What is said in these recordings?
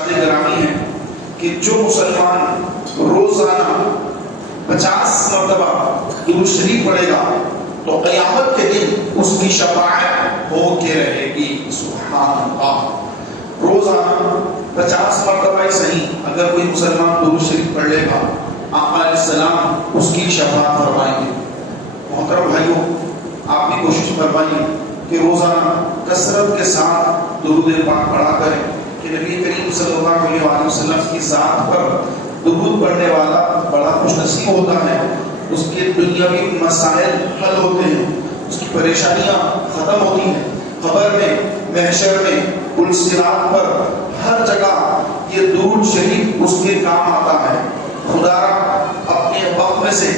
گرامی ہے کہ جو مسلمان روزانہ 50 مرتبہ درود شریف پڑھے گا تو قیامت کے دن اس کی شفاعت ہو کے رہے گی. سبحان اللہ. روزانہ 50 مرتبہ ہی صحیح اگر کوئی مسلمان درود شریف پڑھ لے گا آقا علیہ السلام اس کی شفاعت فرمائیں گے. محترم بھائیوں، آپ بھی کوشش فرمائیے کہ روزانہ کثرت کے ساتھ درود پاک پڑھا کریں کہ نبی کریم صلی اللہ علیہ وسلم کی ذات پر درود پڑھنے والا بڑا خوش نصیب ہوتا ہے. اس کے دنیاوی مسائل حل ہوتے ہیں، اس کی پریشانیاں ختم ہوتی ہیں. قبر میں، محشر میں، پل صراط پر، ہر جگہ یہ درود شریف اس کے کام آتا ہے. خدا اپنے وقت میں سے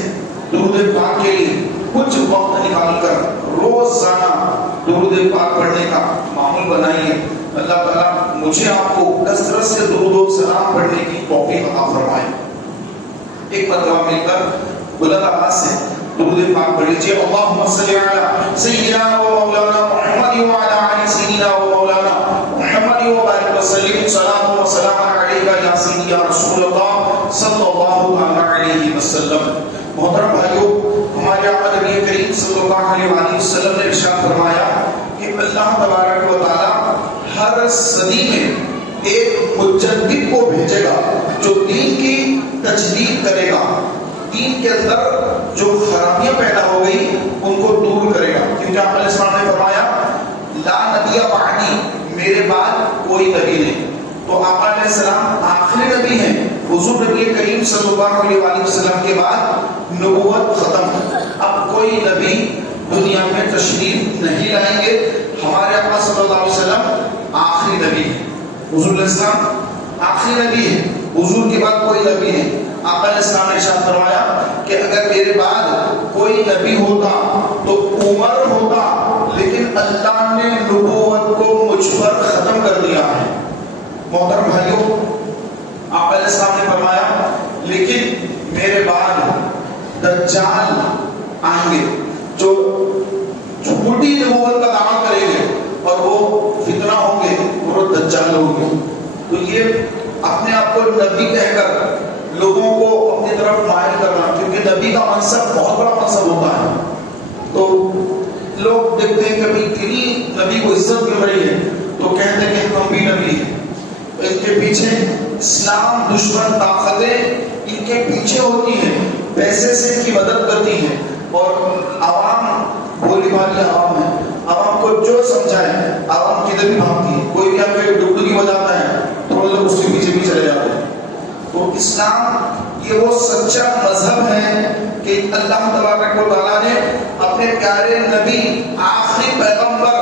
درود پاک کے لیے کچھ وقت نکال کر روزانہ درود پاک پڑھنے کا معمول بنائیے. اللہ تعالیٰ مجھے آپ کو کثرت سے درود و سلام پڑھنے کی توفیق عطا فرمائے. ایک مرتبہ مل کر بلند آواز سے درود پاک پڑھ لیجیے. اللہم صلی علی سیدنا و مولانا محمد و علی آل سیدنا و مولانا محمد و بارک وسلم. صلاۃ و سلام علیک یا سیدی یا رسول اللہ صلی اللہ علیہ وسلم. محترم بھائیوں، ہمارے آقا نبی کریم صلی اللہ علیہ وسلم نے ارشاد فرمایا کہ اللہ تبارک و تعالی ہر صدی میں ایک مجدد کو بھیجے گا جو دین کی تجدید کرے گا، دین کے اندر جو خرابیاں پیدا ہو گئی ان کو دور کرے گا. کیونکہ آپ علیہ السلام نے فرمایا لا نبی بعدی، میرے بعد کوئی نبی نہیں. تو آپ علیہ السلام آخری نبی ہیں. حضور نبی کریم صلی اللہ علیہ وسلم کے بعد نبوت ختم. اب کوئی نبی دنیا میں تشریف نہیں لائیں گے. ہمارے آقا صلی اللہ علیہ وسلم آخری نبی ہے. حضور علیہ السلام آخری نبی ہے. حضور کے بعد کوئی نبی ہے. آقا علیہ السلام نے ارشاد فرمایا کہ اگر میرے بعد کوئی نبی ہوتا تو عمر ہوتا، لیکن اللہ نے نبوت کو مجھ پر ختم کر دیا ہے. محترم بھائیوں، آقا علیہ السلام نے فرمایا لیکن میرے بعد دجال آئیں گے جو جھوٹی نبوت کا دعویٰ کریں گے اور وہ فتنہ ہوں گے، وہ دجال ہوں گے. تو یہ اپنے آپ کو نبی کہہ کر لوگوں کو اپنی طرف مائل کرنا، کیونکہ نبی کا منصب بہت بڑا منصب ہوتا ہے. تو لوگ دیکھتے ہیں کہ کتنی نبی کو عزت مل رہی ہے تو کہتے ہیں کہ ہم بھی نبی ہیں. ان کے پیچھے اسلام دشمن طاقتیں ان کے پیچھے ہوتی ہیں، پیسے سے ان کی مدد کرتی ہیں، اور عوام بولی بالی عوام ہے. عوام کو جو سمجھائے عوام کدھر بھی بھاگتی ہے. کوئی بھی آپ کے ڈگڈگی بجاتا ہے تو لوگ اس کے پیچھے بھی چلے جاتے ہیں. تو اسلام یہ وہ سچا مذہب ہے کہ اللہ تبارک و تعالیٰ نے اپنے پیارے نبی آخری پیغمبر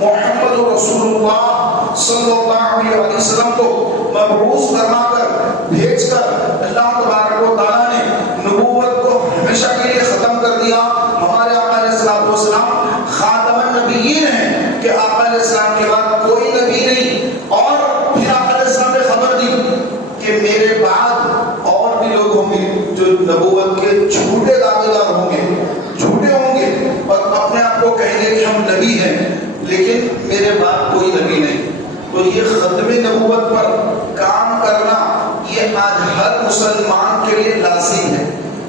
محمد رسول اللہ صلی اللہ علیہ وسلم کو مبعوث فرما کر بھیج کر اللہ تبارک و تعالیٰ نے نبوت کو ہمیشہ کے لیے ختم کر دیا. ہمارے آقا علیہ السلام خاتم النبیین ہیں کہ آقا علیہ السلام کے بعد کوئی نبی نہیں. اور پھر آقا علیہ السلام نے خبر دی کہ میرے بعد اور بھی لوگ ہوں گے جو نبوت کے جھوٹے دعوے دار ہوں گے، جھوٹے ہوں گے اور اپنے آپ کو کہیں گے کہ ہم نبی ہیں لیکن میرے بعد کوئی نبی نہیں. تو یہ ختم نبوت پر کام کرنا یہ آج ہر مسلمان کے لیے لازم ہے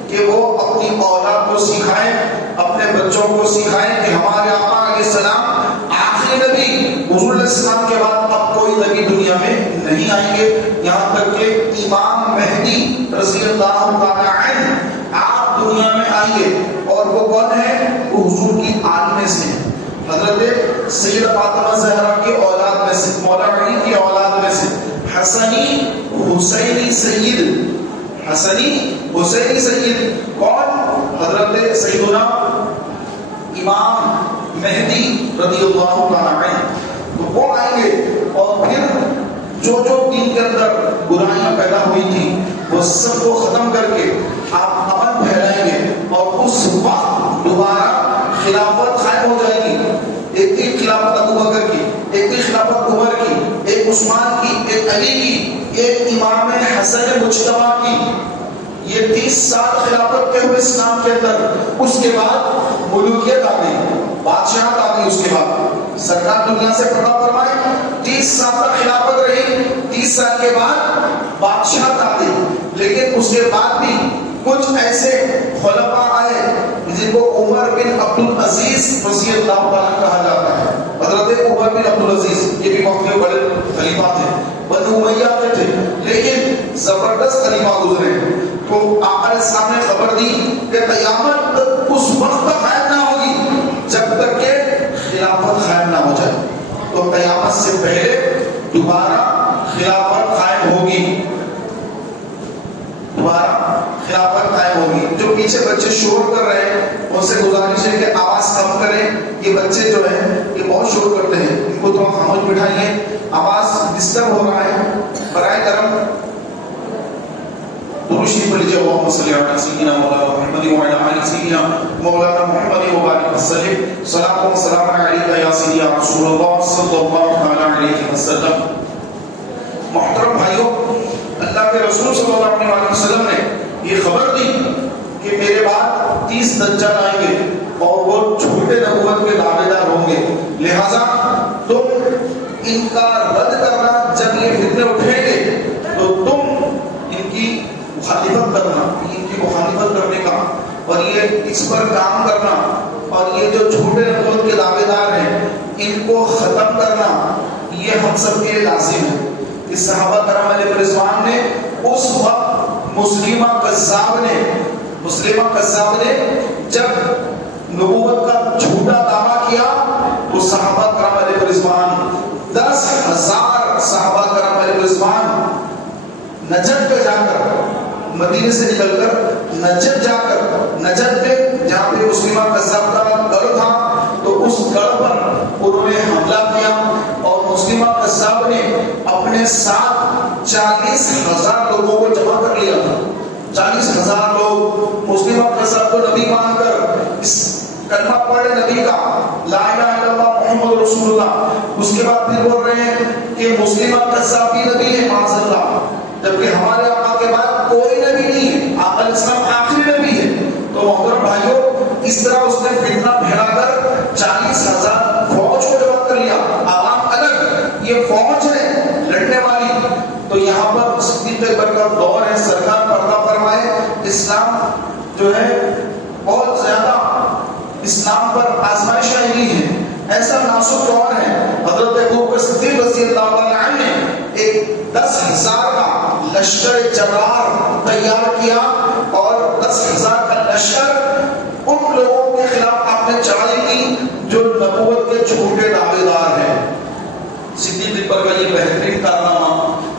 کہ وہ اپنی اولاد کو سکھائیں، اپنے بچوں کو سکھائیں کہ ہمارے آقا علیہ السلام آخری نبی، حضور علیہ السلام کے بعد اب کوئی نبی دنیا میں نہیں آئیں گے. یہاں تک کہ امام مہدی رضی اللہ تعالی عنہ آپ دنیا میں آئیں گے، اور وہ کون ہے؟ وہ حضور کی آل میں سے حضرت سید فاطمہ زہرا کی اولاد میں سے، مولا علی کی اولاد میں سے، حسنی حسینی سید، حسنی حسینی سید کون؟ حضرت سیدنا امام مہدی رضی اللہ تعالی عنہ. تو وہ آئیں گے اور پھر جو دین کے اندر برائیاں پیدا ہوئی تھی وہ سب کو ختم کر کے آپ امن پھیلائیں گے، اور اس وقت دوبارہ خلافت قائم ہو جائے گی. ایک تھی خلافت ابو بکر کی، ایک تھی خلافت عمر کی، ایک عثمان کی، ایک علی کی، ایک امام حسن مجتبی کی. یہ 30 سال خلافت کے ہوئے اسلام کے اندر. اس کے بعد ملوکیت آ گئی، بادشاہت آ گئی. اس کے بعد سرکار دنیا سے پردہ فرمائے، 30 سال تک خلافت رہی، 30 سال کے بعد بادشاہ آتے، لیکن اس کے بعد بھی کچھ ایسے خلفاء آئے جن کو عمر بن عبد العزیز رضی اللہ تعالیٰ کہا جاتا ہے۔ حضرت عمر بن عبد العزیز یہ بھی وقت کے بڑے خلیفہ تھے، بنو امیہ کے تھے، لیکن زبردست خلیفہ گزرے۔ تو آقا علیہ السلام نے خبر دی کہ قیامت اس وقت تک قائم نہ ہوگی جب تک کہ خلافت قائم نہ ہو جائے۔ تو قیامت سے پہلے دوبارہ خلافت قائم ہوگی، دوبارہ خلافت قائم ہوگی۔ جو پیچھے بچے شور کر رہے ہیں ان سے گزارش ہے کہ آواز کم کریں، یہ بچے جو ہیں یہ بہت شور کرتے ہیں، ان کو تھوڑا خاموش بٹھائیے، آواز ڈسٹرب ہو رہا ہے۔ برائے کرم درشی پڑھیے، اللہم صلی علی سیدنا مولانا محمد وعلی آل سیدنا مولانا محمد وبارک وسلم، صلاۃ و سلام علیک یا سیدی یا رسول اللہ صلی اللہ علیہ وسلم۔ محترم بھائیوں، اللہ کے رسول صلی اللہ علیہ وسلم نے یہ خبر دی کہ میرے بعد 30 دجال آئیں گے اور وہ جھوٹے نبوت کے دعوے دار ہوں گے، لہذا تم ان کا رد کرنا، جب یہ فتنے اٹھیں گے تو تم ان کی مخالفت کرنا، ان کی مخالفت کرنے کا اور یہ اس پر کام کرنا اور یہ جو جھوٹے نبوت کے دعوے دار ہیں ان کو ختم کرنا، یہ ہم سب کے لیے لازم ہے۔ کہ صحابہ کرام علیہ رضوان نے اس وقت مسلمہ قذاب نے جب نبوت کا جھوٹا دعویٰ کیا تو صحابہ کرام علیہ رضوان 10,000 صحابہ کرام علیہ رضوان نجد پہ جا کر، مدینے سے نکل کر نجد جا کر، نجد میں جہاں پہ مسلمہ قذاب کا گڑھ تھا تو اس گڑھ پر انہوں نے حملہ کیا اور مسلمہ قذاب نے اپنے ساتھ 40,000 لوگوں کو جمع کر لیا تھا۔ 40,000 لوگ مسلمہ قذاب کو نبی مان کر اس کلمہ پڑھے نبی کا، لا الہ الا اللہ محمد رسول اللہ، اس کے بعد پھر بول رہے ہیں کہ مسلمہ قذاب بھی نبی ہے معاذ اللہ، جبکہ ہمارے آقا کے بعد کوئی نبی نہیں ہے، آقا علیہ السلام آخری نبی ہے۔ تو محترم بھائیوں، اس طرح اس نے فتنہ پھیلا کر 40,000 فوج کو جمع کر لیا، عوام الگ، یہ فوج ہے لڑنے والی۔ تو یہاں پر صدیق اکبر کا دور ہے، سرکار پردہ فرمائے، اسلام جو ہے بہت زیادہ اسلام پر آزمائش آئی ہے، ایسا نازک دور ہے۔ حضرت ابوبکر صدیق رضی اللہ عنہ نے ایک 10,000 کا لشکر جبار تیار کیا اور 10,000 کا لشکر ان لوگوں کے خلاف آپ نے چڑھائی کی جو نبوت کے جھوٹے دعوے دار ہیں۔ صدیق اکبر کا یہ بہترین کارنامہ،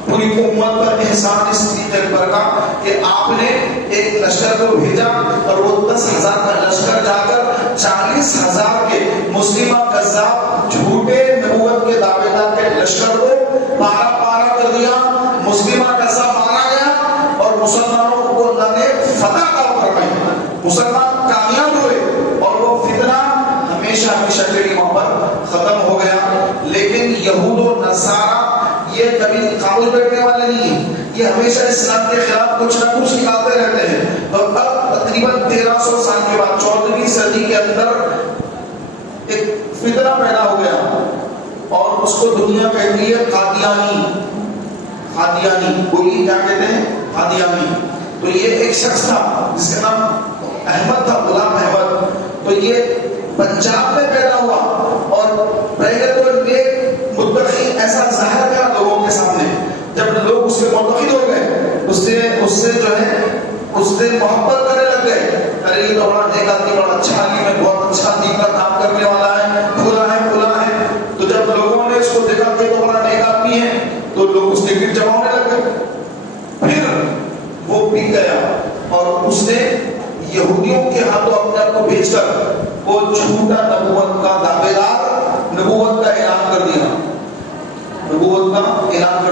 پوری امت پر احسان اس صدیق اکبر کا کہ آپ نے ایک لشکر کو بھیجا اور وہ 10,000 کا لشکر جا کر 40,000 کے مسلمہ قذاب جھوٹے نبوت کے دعوے دار کے لشکر کو پارا پارا کر دیا، مسلمہ قذاب مارا گیا اور مسلمانوں کو اللہ نے فتح عطا فرمائی، مسلمان کامیاب ہوئے اور وہ فتنہ ہمیشہ ہمیشہ کے لیے وہاں پر ختم ہو گیا۔ لیکن یہود و نصارہ یہ کبھی خاموش بیٹھنے والے نہیں ہیں، یہ ہمیشہ اسلام کے خلاف کچھ نہ کچھ نکالتے رہتے ہیں۔ اور اب تقریباً 1300 سال کے بعد 14ویں صدی کے اندر ایک فتنہ پیدا ہو گیا اور اس کو دنیا کہتی ہے قادیانی۔ بولی کیا کہتے ہیں؟ قادیانی۔ تو یہ ایک شخص تھا جس کا نام احمد تھا، غلام احمد۔ تو یہ پنجاب میں پیدا ہوا اور پہلے تو ایک متقی ایسا ظاہر کیا لوگوں کے سامنے، جب لوگ اس کے منتخب ہو گئے اس سے جو ہے اس سے محبت کرنے لگ گئے، ارے یہ تو بڑا نیک آدمی، بڑا اچھا آدمی ہے، بہت اچھا دین کا کام کرنے والا ہے، کھلا ہے۔ تو جب لوگوں نے اس کو دیکھا کہ تو بڑا نیک آدمی ہے تو لوگ اس کے گرد جمع ہونے لگ گئے۔ پھر وہ پی گیا اور اس نے یہودیوں کے ہاتھوں اپنے آپ کو بیچ کر وہ جھوٹا نبوت کا دعوے دار نبوت کا اعلان کر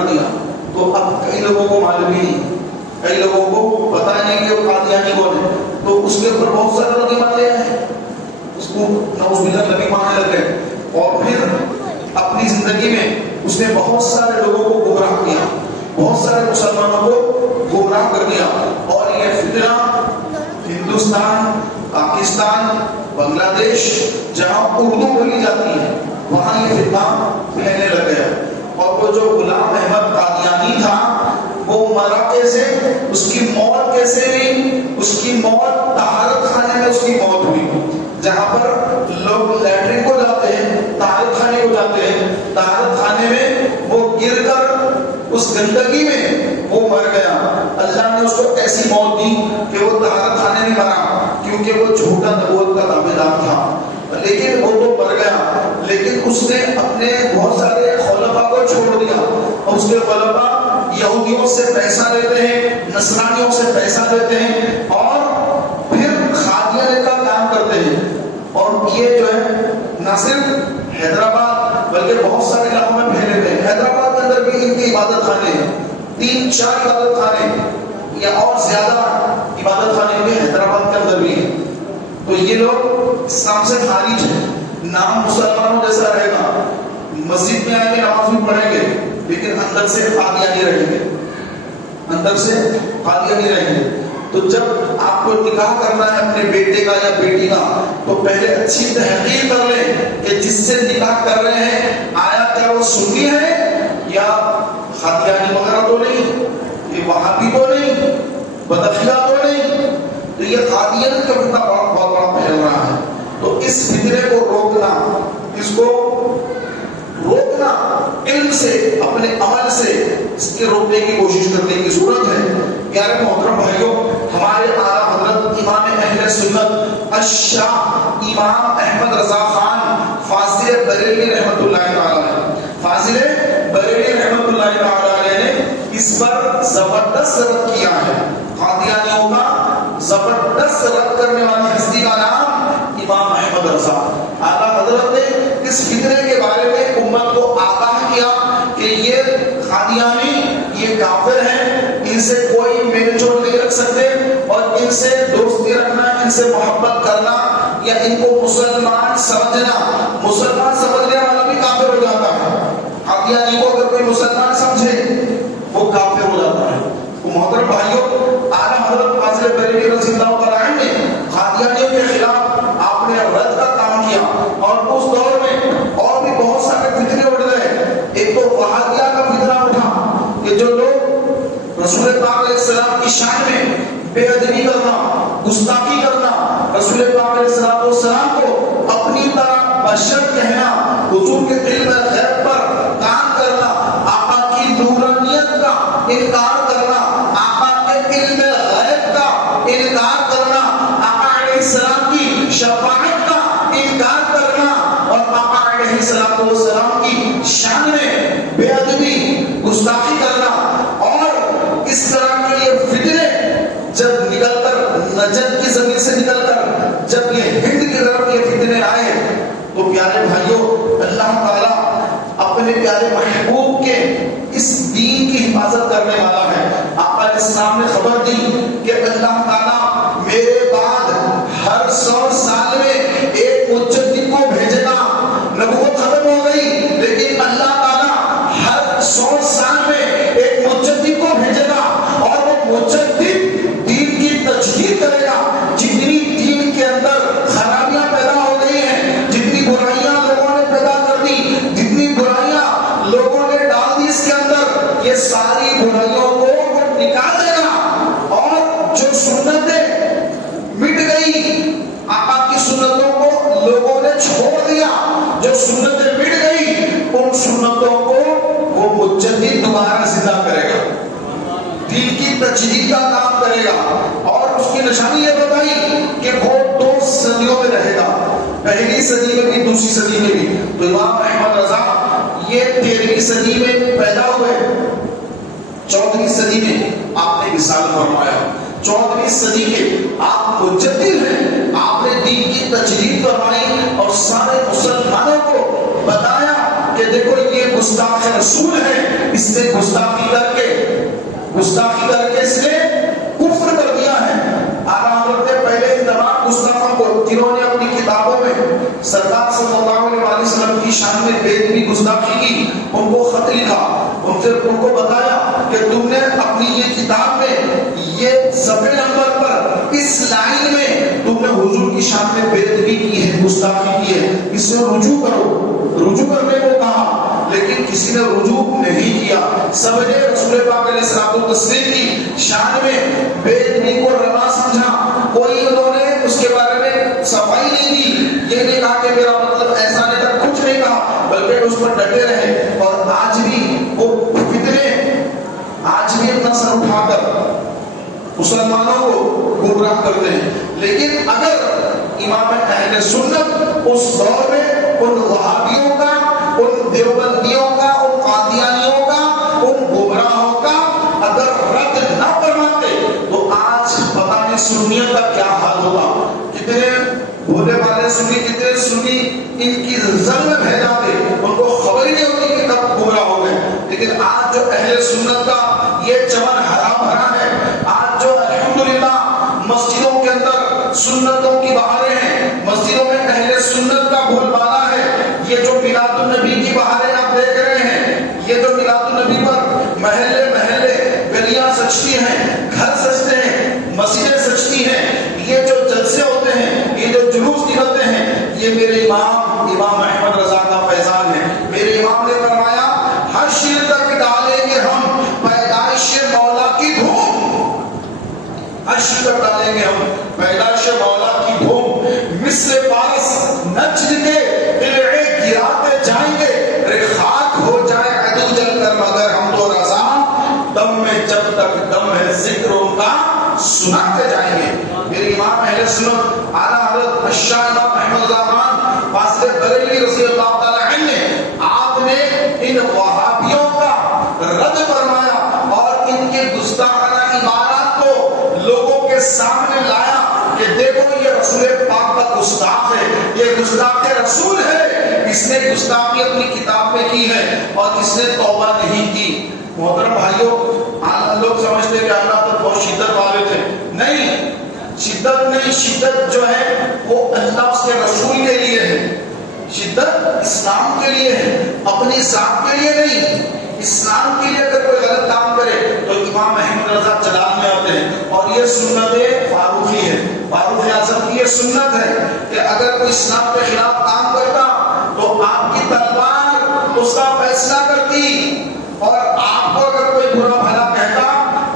دیا۔ تو اب کئی لوگوں کو معلوم ہی نہیں، کئی لوگوں کو پتہ نہیں کہ وہ قادیانی کون ہے، تو اس کے اوپر بہت سارے لوگ ایمان لے آئے، اس کو نعوذ باللہ نبی ماننے لگ گئے۔ اور پھر اپنی زندگی میں اس نے بہت سارے لوگوں کو گمراہ کیا، بہت سارے مسلمانوں کو گمراہ کر دیا۔ اور یہ فتنہ ہندوستان، پاکستان، بنگلہ دیش جہاں اردو بولی جاتی ہے، وہاں یہ فتنہ پھیلنے لگ گیا. اور وہ جو غلام احمد قادیانی تھا وہ مرا کیسے, اس کی موت کیسے ہوئی؟ اس کی موت طہارت خانے میں اس کی موت ہوئی. جہاں پر لوگ لیٹرین کو جاتے ہیں, طہارت خانے کو جاتے ہیں, طہارت خانے میں وہ گر کر اس گندگی میں وہ مر گیا. اللہ نے اس کو ایسی موت دی کہ وہ طہارت خانے میں مرا, کیونکہ وہ جھوٹا نبوت کا تابع دار تھا. لیکن وہ تو مر گیا, لیکن اس نے اپنے بہت سارے خلفاء کو چھوڑ دیا. اور اس کے خلفاء یہودیوں سے پیسہ لیتے ہیں, نصرانیوں سے پیسہ لیتے ہیں, اور پھر قادیانی کا کام کرتے ہیں. اور یہ جو ہے نہ صرف حیدرآباد بلکہ بہت سارے علاقوں میں پھیلے تھے. حیدرآباد کے اندر بھی ان کی عبادت خانے ہیں, 3-4 عبادت خانے یا اور زیادہ عبادت خانے بھی حیدرآباد کے اندر بھی ہیں. تو یہ لوگ اسلام سے خارج ہیں, نام مسلمانوں جیسا رہے گا, مسجد میں آئیں گے نماز بھی پڑھیں گے, لیکن اندر سے قادیانی رہیں گے, اندر سے قادیانی رہیں گے. تو جب آپ کو نکاح کرنا ہے اپنے بیٹے کا یا بیٹی کا, تو پہلے اچھی تحقیق کر لیں کہ جس سے نکاح کر رہے ہیں آیا کیا وہ سنی ہے یا قادیانی وغیرہ تو نہیں, یہ وہابی تو نہیں, بدخلا تو نہیں. تو یہ قادیانی کا فتنہ بہت بڑا پھیل رہا ہے. تو اس فتنے کو روکنا, اس کو روکنا علم سے, اپنے عمل سے اس کے روکنے کی کوشش کرنے کی ضرورت ہے. پیارے محترم بھائیوں, ہمارے اعلیٰ حضرت امام اہل سنت الشاہ امام احمد رضا خان فاضل بریلوی رحمۃ اللہ تعالی علیہ, فاضل بریلوی رحمۃ اللہ تعالی علیہ نے اس پر زبردست رد کیا ہے. قادیانیوں کا زبردست رد کرنے والی ہستی کا نام امام احمد رضا. اعلیٰ حضرت نے اس فتنے کے بارے میں امت کو آگاہ کیا کہ یہ قادیانی یہ کافر ہیں, ان سے کوئی میل جول نہیں رکھ سکتے, اور ان سے دوستی رکھنا, ان سے محبت کرنا یا ان کو مسلمان سمجھنا, مسلمان سمجھنے والا بھی کافر ہو جاتا ہے. قادیانی کو اگر کوئی مسلمان سمجھے وہ کافر ہو جاتا ہے. تو محترم بھائیوں, اعلیٰ حضرت فاضل بریلوی رضی اللہ تعالیٰ عنہ نے قادیانیوں کے خلاف آپ نے رد کا کام کیا, اور اس دور میں اور بھی بہت سارے فتنے اٹھ گئے. ایک تو وہابیہ کا فتنہ اٹھا کہ جو لوگ رسول پاک علیہ السلام کی شان میں بے ادبی کرنا, گستاخی کرنا, رسول پاک علیہ السلام کو اپنی طرح بشر کہنا, حضور کے علم غیب پر کام کرنا, آقا کی نورانیت کا انکار کرنا, آقا کے علم غیب کا انکار کرنا, آقا علیہ السلام کی شفاعت کا انکار کرنا, اور آقا علیہ السلام کی شان میں بے ادبی گستاخی کرنا. اور اس طرح کے یہ فتنے جب نکل کر نجد کی زمین سے نکل کر جب یہ ہند کی طرف یہ فتنے آئے, تو پیارے بھائیوں, اللہ تعالیٰ اپنے پیارے محبوب کے اس دین کی حفاظت کرنے والا ہے. آقا علیہ السلام نے خبر دی کہ اللہ تعالیٰ میرے بعد ہر 100 سال میں ایک مجدد کو بھیجے گا. نبوت ختم ہو گئی, لیکن اللہ تعالیٰ ہر 100 سال میں ایک مجدد کو بھیجے گا, اور وہ مجدد دین کی تجدید کرے گا. جتنی دین کے اندر خرابیاں پیدا ہو گئی ہیں, جتنی برائیاں لوگوں نے پیدا کر دی, جتنی برائیاں لوگوں نے ڈال دی اس کے اندر, یہ ساری برائیوں کو وہ نکال دے گا. اور جو سنتیں مٹ گئی, آقا کی سنتوں کو لوگوں نے چھوڑ دیا, جو سنتیں مٹ گئی ان سنتوں کو وہ مجدد دوبارہ زندہ کرے گا, دین کی تجدید کا کام کرے گا. اور اس کی نشانی یہ بتائی کہ وہ 2 صدیوں میں رہے گا, پہلی صدی میں بھی دوسری صدی میں بھی. تو امام احمد رضا یہ 13ویں صدی میں پیدا ہوئے, 14ویں صدی میں آپ نے وصال فرمایا. 14ویں صدی کے آپ مجدد ہیں, آپ نے دین کی تجدید فرمائی اور سارے مسلمانوں کو بتایا کہ دیکھو یہ گستاخ رسول ہے, اس نے گستاخی کر کے اس نے کفر کر دیا ہے. اعلیٰ حضرت نے پہلے ان تمام گستاخوں کو جنہوں نے اپنی کتابوں میں سرکار صلی اللہ علیہ وسلم کی شان میں بے ادبی گستاخی کی, ان کو خط لکھا, ان کو بتایا کہ تم نے اپنی یہ کتاب میں یہ صفحے نمبر پر اس لائن میں تم نے حضور کی شان میں بے ادبی کی ہے، گستاخی کی ہے، اس سے رجوع کرو، رجوع کرنے کو کہا، لیکن کسی نے رجوع نہیں کیا۔ سب نے رسول پاک علیہ الصلوۃ والتسلیم کی شان میں بے ادبی کو روا سمجھا، کوئی انہوں نے اس کے بارے میں صفائی نہیں دی، یہ نہیں کہا کہ میرا مطلب ایسا نہیں تھا، کچھ نہیں کہا، بلکہ اس پر ڈٹے رہے۔ اور آج بھی وہ فتنے آج بھی اپنا سر اٹھا کر مسلمانوں کو گمراہ کرتے ہیں۔ لیکن اگر امام اہل سنت اس دور میں ان وہابیوں کا، ان دیوبندیوں کا، ان قادیانیوں کا، ان گمراہوں کا اگر رد نہ فرماتے تو آج پتہ نہیں سنیت کا کیا حال ہوگا۔ کتنے بھولے والے سنی، کتنے سنی ان کی زن میں بہ جاتے، ان کو خبر ہی نہیں ہوتی کہ کب گمراہ ہو گئے۔ لیکن آج جو اہل سنت کا یہ چمن ہرا بھرا ہے، آج جو الحمدللہ مسجدوں کے اندر سنتوں کی بہاریں ہیں، مسجدوں میں اہل سنت کا بول بالا ہے، یہ جو میلاد النبی کی بہاریں آپ دیکھ رہے ہیں، یہ جو میلاد النبی پر محلے محلے گلیاں سجتی ہیں، گھر سجتے ہیں، مسجدیں سجتی ہیں، یہ جو جلسے ہوتے ہیں، یہ جو جلوس نکلتے ہیں، یہ میرے امام احمد رضا کا فیضان ہے۔ میرے امام نے فرمایا حشر تک ڈالیں گے ہم پیدائش مولا کی دھوم، حشر تک ڈالیں گے ہم پیدائش مولا کی دھوم، مثل پارس نجد کے قلعے گراتے جائیں گے، رے خاک ہو جائے عدو جل کر مگر ہم تو رضا، دم میں جب تک دم ہے ذکر ان کا سناتے جائیں گے۔ میرے امام اہل سنت اعلیٰ حضرت الشاہ امام احمد رضا خان فاضل بریلوی رضی اللہ تعالی عنہ نے آپ نے ان وہابیوں کا رد فرمایا اور ان کے گستاخانہ عبارات کو لوگوں کے سامنے لایا کہ دیکھو یہ رسول پاک کا گستاخ ہے، یہ گستاخ رسول ہے، اس نے گستاخی اپنی کتاب میں کی ہے اور اس نے توبہ نہیں کی۔ محترم بھائیوں، لوگ سمجھتے کہ اللہ تو بہت شدت والے تھے، نہیں، شدت نہیں، شدت جو ہے وہ اللہ اس کے رسول کے لیے ہے، شدت اسلام کے لیے ہے، اپنی ذات کے لیے نہیں۔ اسلام کے لیے اگر کوئی غلط کام کرے تو امام احمد رضا چلان میں آتے ہیں، اور یہ سنت فاروقی ہے، فاروق اعظم کی یہ سنت ہے کہ اگر کوئی اسلام کے خلاف کام کرتا تو آپ کی تلوار اس کا فیصلہ کرتی، اور آپ کو اگر کوئی برا بھلا کہتا،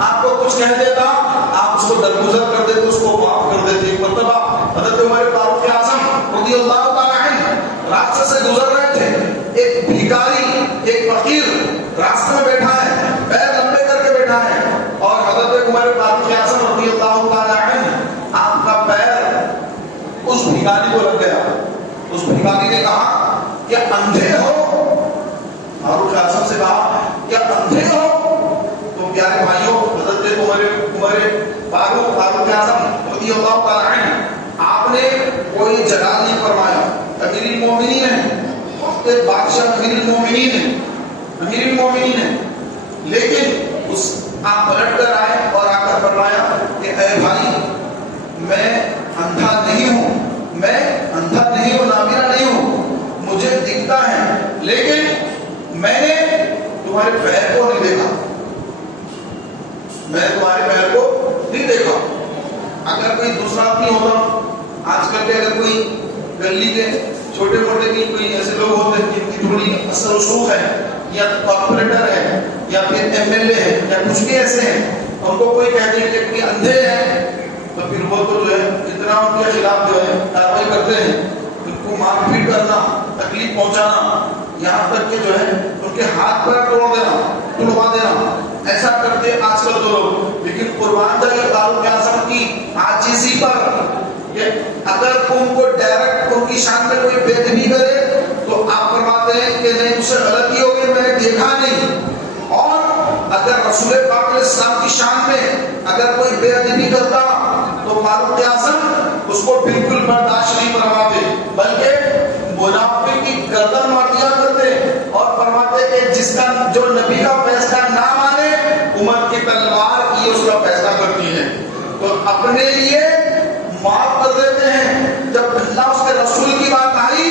آپ کو کچھ کہہ دیتا، آپ اس کو درگزر کر دیتے، اس کو معاف کر دیتے۔ مرتبہ حضرت عمر فاروق اعظم رضی اللہ تعالی عنہ راستے سے گزر رہے تھے، ایک بھکاری، ایک فقیر راستے میں بیٹھا ہے، پیر لمبے کر کے بیٹھا ہے، اور حضرت عمر فاروق اعظم رضی اللہ تعالی عنہ آپ کا پیر اس بھکاری کو لگ گیا۔ اس بھکاری نے کہا کہ اندھے ہو، فاروق اعظم سے کہا کیا اندھے ہو؟ تو پیارے بھائیوں، حضرت عمر فاروق اعظم رضی اللہ تعالی عنہ آپ نے کوئی جلال نہیں فرمایا، امیر المومنین ہیں، وقت بادشاہ امیر المومنین ہیں، امیر المومنین ہیں، لیکن اس آپ پلٹ کر آئے اور آ کر فرمایا کہ اے بھائی، میں اندھا نہیں ہوں، میں اندھا نہیں ہوں، نابینا نہیں ہوں، مجھے دکھتا ہے، لیکن میں نے تمہارے پیر کو نہیں دیکھا، میں تمہارے پیر کو نہیں دیکھا۔ اگر کوئی دوسرا آدمی ہوتا، آج کل کے اگر کوئی گلی کے چھوٹے موٹے بھی کوئی ایسے لوگ ہوتے ہیں جن کی تھوڑی اثر و رسوخ ہے، یا کارپوریٹر ہے، یا پھر MLA ہے، یا کچھ بھی ایسے ہیں، ان کو کوئی کہتے ہیں کہ کوئی اندھے ہیں، تو پھر وہ تو جو ہے اتنا ان کے خلاف جو ہے کارروائی کرتے ہیں، ان کو مار پیٹ کرنا، تکلیف پہنچانا، یہاں تک کہ جو ہے ان کے ہاتھ پیر توڑ دینا، توڑوا دینا، ایسا کرتے آج کل تو لوگ۔ لیکن قربان جائیے فاروق اعظم کی عاجزی پر کہ اگر ان کو ڈائریکٹ ان کی شان میں کوئی بے ادبی کرے تو آپ فرماتے ہیں کہ نہیں، اس سے غلطی ہو گئی، میں نے دیکھا نہیں۔ اور اگر رسول پاک علیہ السلام کی شان میں اگر کوئی بے ادبی کرتا تو فاروق اعظم اس کو بالکل برداشت نہیں فرماتے، بلکہ منافق کی گردن مار دیا کرتے اور فرماتے کہ جس کا جو نبی کا فیصلہ نہ مانے، عمر کی تلوار یہ اس کا فیصلہ کرتی ہے۔ تو اپنے لیے معاف کر دیتے ہیں، جب اللہ اس کے رسول کی بات آئی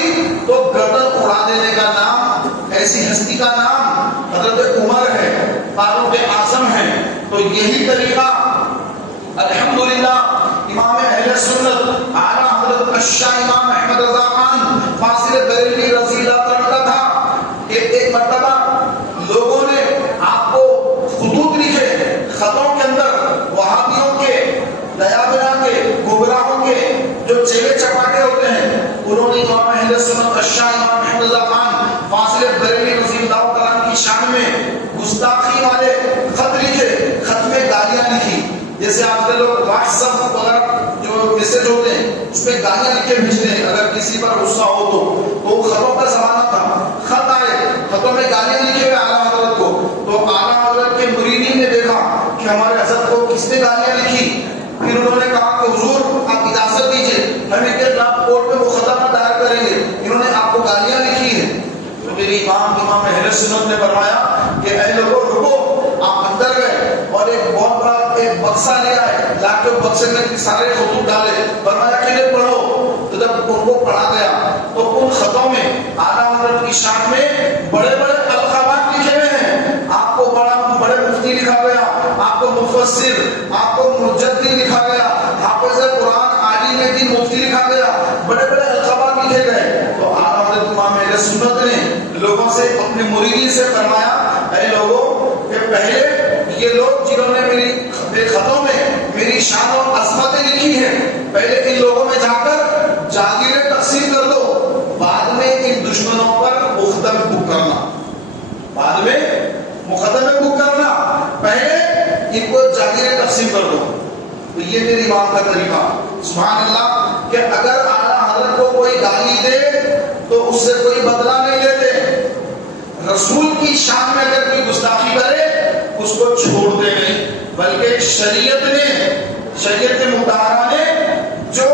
تو گردن اڑا دینے کا نام، ایسی ہستی کا نام حضرت عمر ہے، فاروق اعظم ہے۔ تو یہی طریقہ الحمدللہ امام اہل سنت اعلیٰ حضرت الشاہ امام احمد رضا خان فاضل بریلوی رضی اللہ عنہ کا تھا کہ ایک مرتبہ لوگوں نے آپ کو خطوط لکھے، خطوں کے اندر وہابیوں کے، دیابنا کے، گمراہوں کے جو چیلے چپاٹے ہوتے ہیں، انہوں نے امام اہل سنت الشاہ امام احمد رضا خان فاضل بریلوی رضی اللہ عنہ کی شان میں گستاخی والے خط لکھے، خط میں گالیاں لکھی، جیسے آپ کے لوگ واٹس ایپ وغیرہ جو میسج ہوتے ہیں اس میں گالیاں لکھ کے بھیجتے ہیں اگر کسی پر غصہ ہو تو خطوں کا زمانہ تھا، خط آئے، خطوں میں گالیاں لکھے ہوئے اعلیٰ حضرت کو، تو اعلیٰ حضرت کے مریدین نے دیکھا کہ ہمارے حضرت کو کس نے گالیاں لکھی، پھر انہوں نے کہا کہ حضور آپ اجازت دیجیے ہم ان کے خلاف کورٹ میں مقدمہ دائر کریں گے، انہوں نے آپ کو گالیاں لکھی ہیں۔ تو میری امام اہل سنت نے فرمایا کہ اے لوگوں رکو، آپ اندر گئے اور ایک بہت بڑا ایک بکسا لے آئے، لا کے بکسے میں سارے خطوط ڈالے، فرمایا کہ انہیں پڑھو۔ تو جب ان کو پڑھا گیا تو ان خطوں میں اعلیٰ حضرت کی شان میں بڑے بڑے القابات لکھے ہوئے ہیں، آپ کو بڑے مفتی لکھا گیا، آپ کو مفسر، آپ کو مجدد لکھا گیا، حافظ قرآن، عالم دین مفتی لکھا گیا، بڑے بڑے القابات لکھے گئے۔ تو اعلیٰ حضرت امام اہل سنت نے لوگوں سے، اپنے مریدین سے فرمایا اے لوگوں کہ پہلے یہ لوگ جنہوں نے میری خطوں میں میری شان و عظمتیں لکھی ہیں، پہلے ان لوگوں میں جا کر جاگیریں تقسیم کر دو، بعد میں ان دشمنوں پر مقدمے بک کرنا، بعد میں مقدمے بک کرنا، پہلے ان کو جاگیریں تقسیم کر دو۔ تو یہ میری امام کا طریقہ، سبحان اللہ، کہ اگر اعلیٰ حضرت کو کوئی گالی دے تو اس سے کوئی بدلہ نہیں لیتے، رسول کی شان میں اگر کوئی گستاخی کرے اس کو چھوڑتے نہیں، بلکہ شریعت مطہرہ نے جو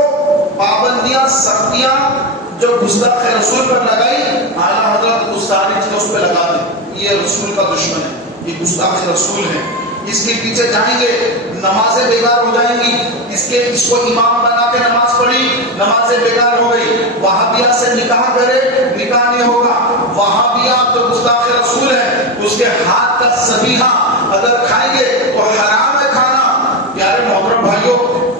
پابندیاں، سختیاں جو گستاخ رسول پر لگائی، اعلیٰ حضرت اس ساری چیزیں اس پہ لگا دی۔ یہ رسول کا دشمن ہے، یہ گستاخ رسول ہے، اس کے پیچھے جائیں گے نمازیں بیکار ہو جائیں گی، اس کو امام بنا کے نماز پڑھی، نمازیں بیکار ہو گئی، وہابیہ سے نکاح کرے، نکاح نہیں ہوگا، وہابیہ تو گستاخ رسول ہے، اس کے ہاتھ کا ذبیحہ اگر کھائیں گے تو حرام ہے کھانا۔ پیارے محترم بھائیوں،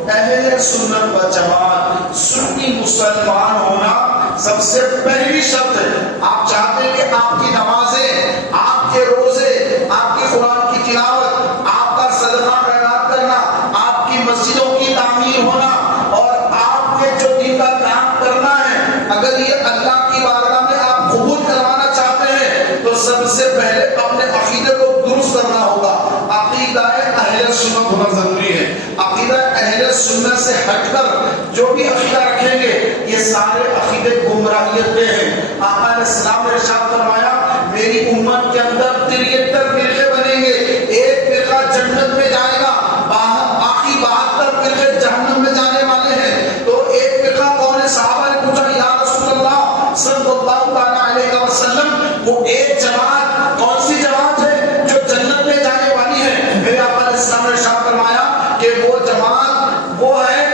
اہل سنت و جماعت، سنی مسلمان ہونا سب سے پہلی شرط ہے۔ آپ چاہتے ہیں کہ آپ کی نمازیں، آپ کے روزے، آپ کی قرآن کی تلاوت، آپ کا صدقہ خیرات کرنا، آپ کی مسجدوں کی تعمیر ہونا اور آپ کے جو دین کا کام کرنا ہے، اگر یہ اللہ کی بارگاہ میں آپ قبول کروانا چاہتے ہیں تو سب سے پہلے اپنے عقیدے کو درست کرنا ہوگا۔ عقیدہ اہل سنت ہونا ضروری ہے۔ عقیدہ اہل سنت سے ہٹ کر جو بھی عقیدہ رکھیں گے یہ سارے عقیدے گمراہیت کے ہیں۔ آقا علیہ السلام نے ارشاد فرمایا میری امت کے اندر 73 فرقے بنیں گے، ایک فرقہ جنت میں جائے گا، باقی 72 فرقے جہنم میں جانے والے ہیں۔ تو ایک فرقہ کون ہے؟ صحابہ نے پوچھا یا رسول اللہ صلی اللہ علیہ وسلم، وہ ایک جماعت کون سی جماعت ہے جو جنت میں جانے والی ہے؟ میرے آقا علیہ السلام نے ارشاد فرمایا کہ وہ جماعت وہ ہے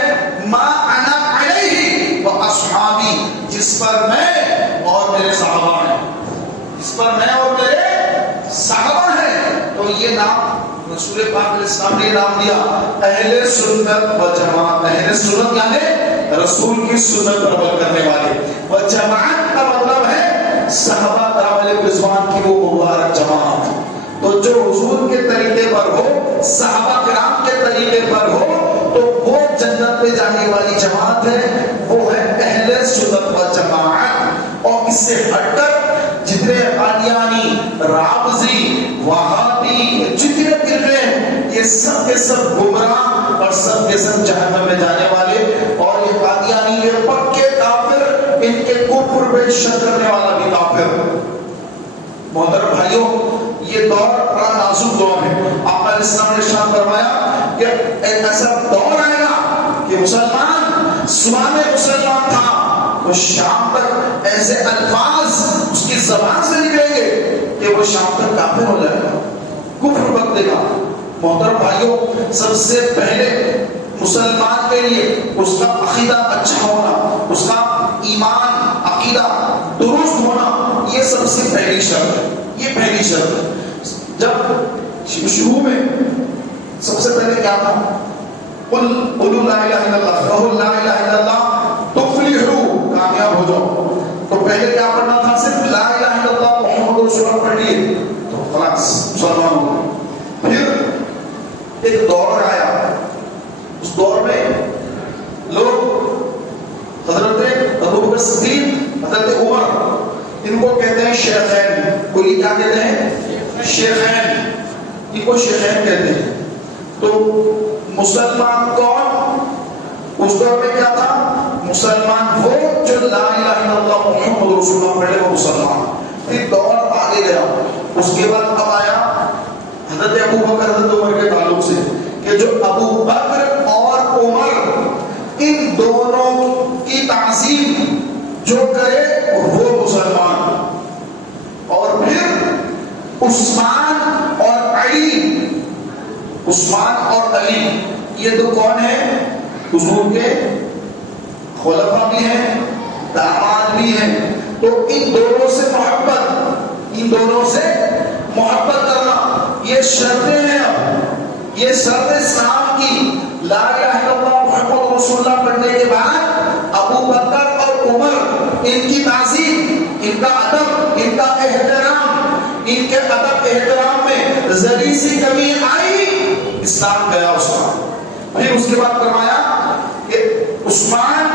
ما انا علیہ و اصحابی، جس پر میں اور میرے صحابہ ہیں، جس پر میں اور میرے صحابہ ہیں۔ تو یہ نام رسول پاک علیہ السلام نے نام دیا اہل سنت و جماعت۔ اہل سنت یعنی رسول کی سنت پر عمل کرنے والے، و جماعت کا مطلب ہے صحابہ کرام رضوان کی وہ مبارک جماعت۔ تو جو حضور کے طریقے پر ہو، صحابہ کرام کے طریقے پر ہو، تو وہ جنت میں جانے والی جماعت ہے، وہ ہے اہل سنت و جماعت۔ اور اس سے ہٹ کر جتنے قادیانی، رافضی، وہابی، جتنے فرقے ہیں یہ سب کے سب گمراہ اور سب کے سب جہنم میں جانے والے، اور یہ قادیانی یہ پکے کافر، ان کے کفر پہ شک کرنے والا بھی کافر۔ محترم بھائیوں، یہ دور بڑا نازک دور ہے۔ آقا علیہ السلام نے ارشاد فرمایا کہ ایک ایسا دور آئے گا کہ مسلمان صبح میں مسلمان تھا تو شام تک ایسے الفاظ اس کی زبان سے نکلیں گے کہ وہ شام تک کافر ہو جائے گا، کفر بک دے گا۔ محترم بھائیوں، سب سے پہلے مسلمان کے لیے اس کا عقیدہ اچھا ہونا، اس کا ایمان عقیدہ درست ہونا، یہ سب سے پہلی شرط ہے۔ یہ پہلی شرط ہے۔ جب شروع میں سب سے پہلے کیا تھا؟ قل لا الہ الا اللہ، کہو لا الہ الا اللہ تفلحوا، کامیاب ہو جاؤ. تو پہلے کیا پڑھنا تھا؟ صرف لا الہ الا اللہ محمد رسول اللہ پڑھ لیے تو خلاص مسلمان ہو گئے. پھر ایک دور آیا، اس دور میں لوگ حضرت ابوبکر صدیق، حضرت عمر، ان کو کہتے ہیں شیخین. کوئی کیا کہتے ہیں؟ شیخین. ان کو شیخین کہتے ہیں. تو مسلمان کون اس دور میں کیا تھا؟ مسلمان وہ جو لا الہ الا اللہ محمد رسول اللہ پڑھے وہ مسلمان. پھر دور آگے گیا. اس کے بعد اب آیا حضرت ابوبکر حضرت عمر کے تعلق سے کہ جو ابو بکر اور عمر ان دونوں کی تعظیم جو کرے وہ مسلمان. اور پھر عثمان اور علی، عثمان اور علی یہ دو کون ہیں؟ حضور کے خلفاء بھی ہیں، داماد بھی ہیں. تو ان دونوں سے محبت، ان دونوں سے محبت کرنا یہ شرطیں ہیں. اب یہ شرط اسلام کی لا الہ الا اللہ محمد رسول اللہ پڑھنے کے بعد ابو بکر اور عمر ان کی تعظیم، ان کا ادب، ان کا احترام، ان کے ادب احترام میں ذری سی کمی آئی، اسلام گیا اس کا. پھر اس کے بعد فرمایا کہ عثمان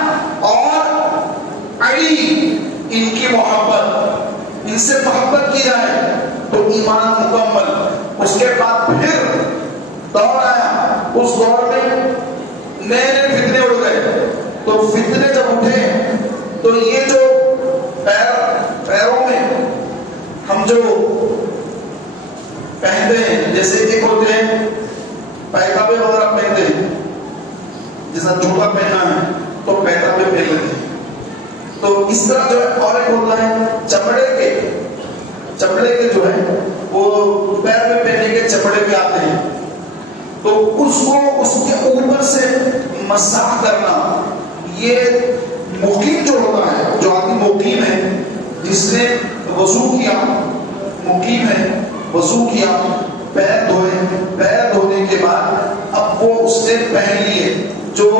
اور علی ان کی محبت، ان سے محبت کی جائے تو ایمان مکمل. اس کے بعد پھر دور آیا. اس دور میں نئے نئے فتنے اڑ گئے. تو فتنے جب اٹھے تو یہ جو پیروں میں ہم جو پہنتے ہیں، جیسے ایک ہوتے ہیں پیتابے وغیرہ پہنتے ہیں، جیسا جوتا پہننا ہے تو پیتابے پہن لیتے ہیں. تو اس طرح جو ہے اور ایک ہوتا ہے چمڑے کے جو ہے وہ پیر میں پہننے کے چمڑے کے آتے ہیں. تو اس کو اس کے اوپر سے مسح کرنا، یہ مقیم جو ہوتا ہے، جو آدمی مقیم ہے، جس نے وضو کیا، مقیم ہے، وضو کیا، پیر دھوئے، پیر دھونے کے بعد اب وہ اس نے پہن لیے جو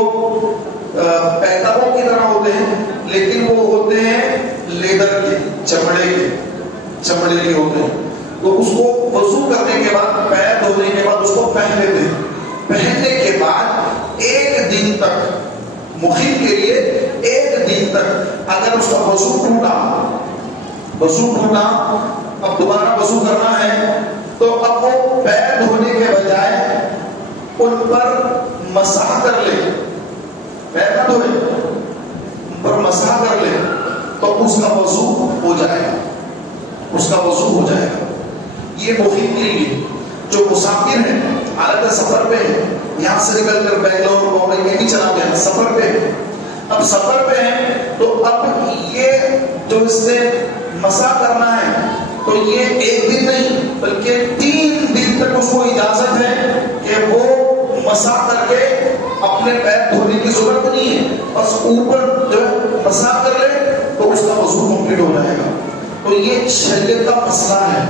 پیتابوں کی طرح ہوتے ہیں، لیکن وہ ہوتے ہیں لیدر کے، چمڑے کے ہوتے ہیں. تو اس کو وضو کرنے کے بعد، پیر دھونے کے بعد اس کو پہن لیتے ہیں. پہننے کے بعد ایک دن تک، مقیم کے لیے ایک دن تک اگر اس کا وضو ٹوٹا، اب دوبارہ وضو کرنا ہے تو اب وہ پیر دھونے کے بجائے ان پر مسح کر لے، پیر نہ دھوئے، ان پر مسح کر لے تو اس کا وضو ہو جائے گا، اس کا وضو ہو جائے گا. یہ مقیم کے لیے. جو مسافر ہیں، حالت سفر پہ ہے، یہاں سے نکل کر بنگلور بمبئی میں بھی چلا گیا، سفر پہ، اب سفر پہ ہیں تو اب یہ جو اس نے مسح کرنا ہے تو یہ ایک دن نہیں بلکہ 3 دن تک اس کو اجازت ہے کہ وہ مسح کر کے اپنے پیر دھونے کی ضرورت نہیں ہے، بس اوپر جو مسح کر لے تو اس کا وضو کمپلیٹ ہو جائے گا. تو یہ شریعت کا مسئلہ ہے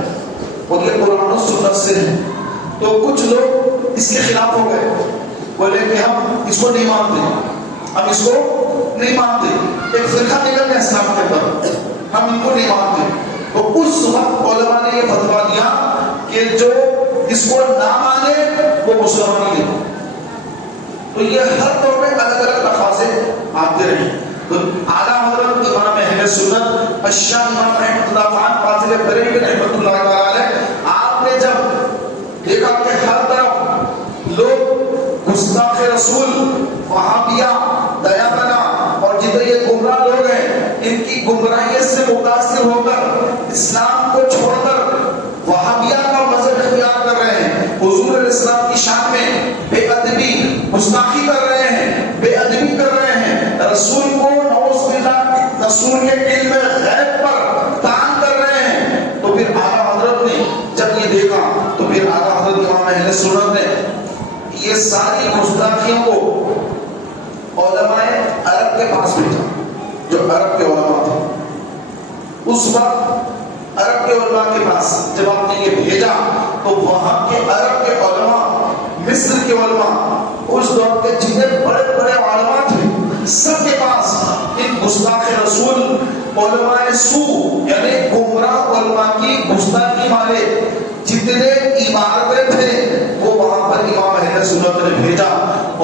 اور یہ قرآن و سنت سے ہے. تو کچھ لوگ اس کے خلاف ہو گئے، بولے کہ ہم اس کو نہیں مانتے، ہم اس کو نہیں مانتے. ایک فرقہ نکل گیا اسلام کے طرف، ہم ان کو نہیں مانتے. تو اس وقت علماء نے یہ فتویٰ دیا کہ جو اس کو نہ مانے وہ مسلمان نہیں. تو یہ ہر دور میں الگ الگ تقاضے آتے رہے. تو اعلیٰ حضرت امام اہل سنت الشاہ امام رحمۃ اللہ خان فاضل بریلوی رحمۃ اللہ تعالی علیہ، آپ نے جب دیکھا کہ ہر طرف لوگ گستاخ رسول، وہابیہ، دیابنا اور جتنے یہ گمراہ لوگ ہیں ان کی گمراہیت سے متاثر ہو کر اسلام کو چھوڑ کر وہابیہ کا مذہب اختیار کر رہے ہیں، حضور علیہ السلام کی شان میں بے ادبی، گستاخی کر رہے ہیں، بے ادبی کر رہے ہیں، رسول کو نعوذ باللہ رسول کے علم غیب پر طعن کر رہے ہیں. تو پھر اعلیٰ حضرت نے جب یہ دیکھا تو پھر اعلیٰ حضرت امام اہل سنت نے یہ ساری گستاخیوں کو علماء عرب کے پاس بھیجا، جو عرب کے علماء تھے. اس وقت عرب کے علماء کے پاس جب آپ نے یہ بھیجا تو وہاں کے عرب کے علماء، مصر کے علماء، اس دور کے جتنے بڑے بڑے علماء تھے سب کے پاس ان گستاخ رسول علماء سو یعنی گمراہ علماء کی گستاخی والے جتنے عبارتیں تھے وہ وہاں پر امام اہل سنت نے بھیجا،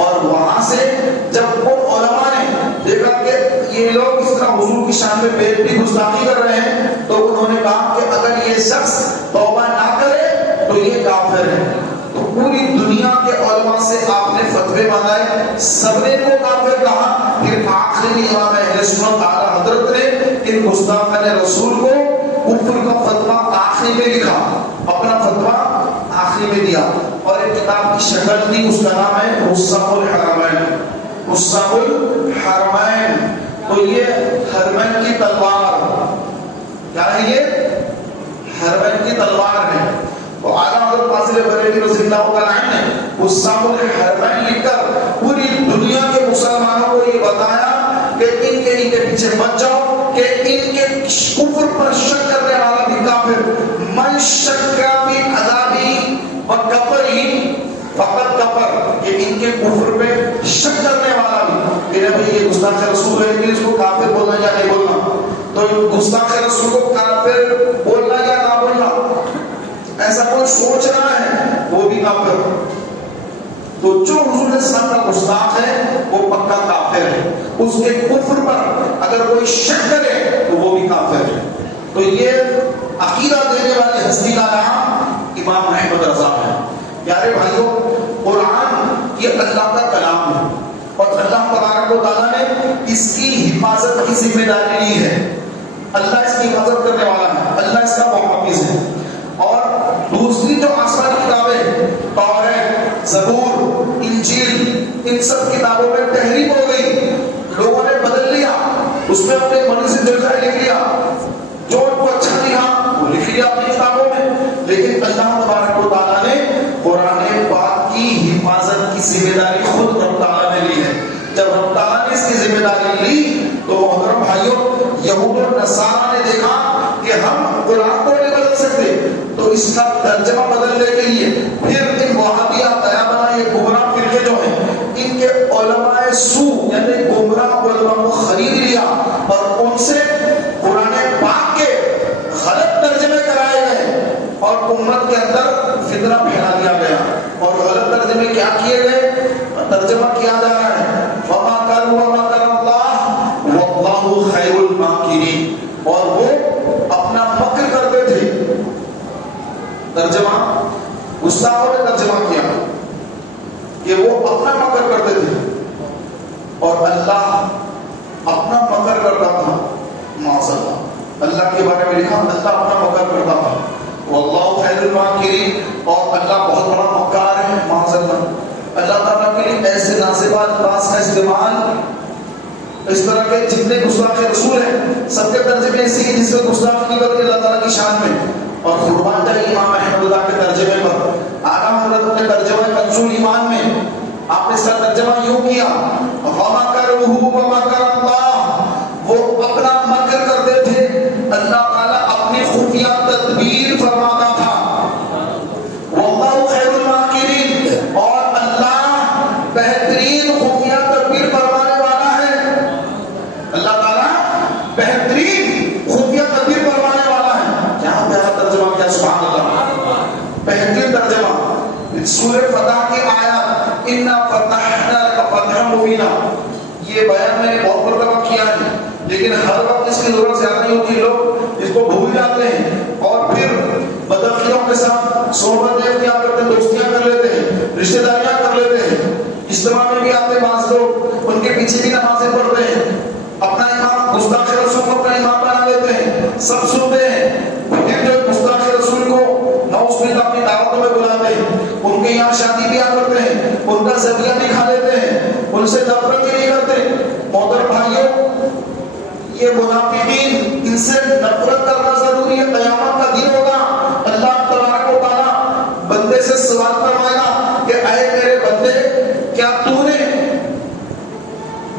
اور وہاں سے جب وہ علماء نے دیکھا کہ یہ لوگ اس طرح حضور کی شان میں بے بھی گستاخی کر رہے ہیں تو انہوں نے کہا کہ اگر یہ شخص توبہ نہ کرے تو یہ کافر ہے۔ تو پوری دنیا کے علماء سے آپ نے فتوے منگائے، سب نے کو کافر کہا، پھر آخری امام اہل سنت اعلیٰ حضرت نے ان گستاخان رسول کو کفر کا فتویٰ آخری میں لکھا، اپنا فتویٰ آخری میں دیا، اور ایک کتاب کی شکل دی، اس کا نام ہے حسام الحرمین۔ حسام الحرمین، تو یہ حرمین کی تلوار، کیا ہے یہ؟ حرمین کی تلوار ہے۔ تو اعلیٰ حضرت فاضل بریلوی رضی اللہ تعالیٰ عنہ نے حسام الحرمین لکھ کر پوری دنیا کے مسلمانوں کو یہ بتایا کہ ان کے پیچھے مت جاؤ، کہ ان کے کفر پر شک کرنے والا بھی کافر، من شک فی عذابی وکفری فقط کفر، کہ ان کے کفر پہ شک کرنے والا بھی، کہ بھئی یہ گستاخ رسول ہے لیکن اس کو کافر بولنا یا نہیں بولنا، تو گستاخ رسول کو کافر بولنا یا نہ بولنا، ایسا کوئی سوچ رہا ہے وہ بھی کافر۔ تو جو حضور اسلام کا گستاخ ہے وہ پکا کافر ہے، اس کے کفر پر اگر کوئی شک کرے تو وہ بھی کافر ہے۔ تو یہ عقیدہ دینے والی ہستی کا نام امام احمد رضا ہے۔ پیارے بھائیوں، قرآن یہ اللہ کا کلام ہے، اور اللہ تبارک و تعالیٰ نے اس کی حفاظت کی ذمہ داری لی ہے۔ اللہ اس کی حفاظت کرنے والا ہے، اللہ اس کا محافظ ہے۔ اور دوسری جو آسمانی کتابیں توریت، زبور، انجیل، ان سب کتابوں میں تحریف ہو گئی، لوگوں نے بدل لیا، اس میں اپنے من سے دل چاہے لکھ لیا، جو ان کو اچھا نہیں وہ لکھ لیا اپنی کتابوں میں۔ لیکن اللہ تبارک و تعالیٰ نے قرآن پاک کی حفاظت کی ذمہ داری خود رب تعالیٰ نے لی ہے۔ جب رب تعالیٰ نے اس کی ذمہ داری لی تو محترم بھائیوں، یہود و نصارہ نے دیکھا کہ ہم قرآن کو نہیں بدل سکتے، تو اس کا ترجمہ بدلنے کے لیے پھر ان وہابیہ قیامنا یہ گمراہ فرقے جو ہیں ان کے علماء سو یعنی گمراہ علماء کو خرید لیا، اور ان سے قرآن پاک کے غلط ترجمے کرائے گئے، اور امت کے اندر فتنہ پھیلا دیا گیا۔ اور غلط ترجمے کیا کیے گئے؟ ترجمہ کیا جا رہا ہے وَمَا كَرُوا وَمَا كَرَ اللَّهُ وَاللَّهُ خَيْرُ الْمَاكِرِينَ، اور وہ اپنا مکر کرتے تھے۔ ترجمہ گستاخوں نے ترجمہ کیا کہ وہ اپنا مکر کرتے تھے، اور اللہ اپنا مکر کرتا تھا۔ معاذ اللہ، اللہ کے بارے میں لکھا اللہ اپنا مکر کرتا تھا، واللہ خیر الماکرین، اور اللہ بہت بڑا مکار ہے۔ معاذ اللہ، اللہ تعالیٰ کے لیے ایسے ناصبہ الفاظ کا استعمال، اس طرح کے جتنے گستاخ رسول ہیں سب کے ترجمے ایسی ہیں جس میں گستاخ کی بات اللہ تعالیٰ کی شان میں۔ اور قربان جائے امام احمد اللہ کے ترجمے پر، اعلیٰ حضرت نے ترجمہ کنز الایمان میں آپ نے اس کا ترجمہ یوں کیا وَمَا كَرُوهُ وَمَا كَرَ اللَّهُ، وہ اپنا مکر کرتے تھے، اللہ تعالیٰ اپنی خفیہ تدبیر فرماتا تھا۔ وَاللَّهُ خَيْرُ الْمَاكِرِينَ، اور اللہ بہترین خفیہ تدبیر فرمانے والا ہے۔ اللہ تعالیٰ بہترین خفیہ تدبیر فرمانے والا ہے۔ کیا پیارا ترجمہ کیا، سبحان اللہ، بہترین ترجمہ۔ سورہ فتح کی آیات اِنَّا فَتَحْنَا لَكَ فَتْحًا مُبِینًا، یہ بیان میں نے بہت مرتبہ کیا ہے، لیکن ہر وقت اس کی ضرورت زیادہ نہیں ہوتی، لوگ اس کو بھول جاتے ہیں اور پھر بدعقیدوں کے ساتھ صحبت اختیار کرتے ہیں، دوستیاں کر لیتے ہیں، رشتہ داریاں کر لیتے ہیں، اجتماع میں بھی آتے بعض لوگ، ان کے پیچھے بھی نمازیں پڑھتے ہیں، اپنا امام گستاخ رسول کو اپنا امام بنا لیتے ہیں، سب سنتے ہیں، پھر جو گستاخ رسول کو نعوذ باللہ اپنی دعوتوں میں بلاتے ہیں، ان کے یہاں شادی بیاہ کرتے ہیں، ان کا ذبیحہ بھی کھا لیتے ہیں، ان سے نفرت ہی نہیں کرتے۔ محترم بھائیوں، یہ منافقین، ان سے نفرت کرنا ضروری ہے۔ قیامت کا دن ہوگا، اللہ تبارک و تعالیٰ بندے سے سوال فرمائے گا کہ اے میرے بندے، کیا تو نے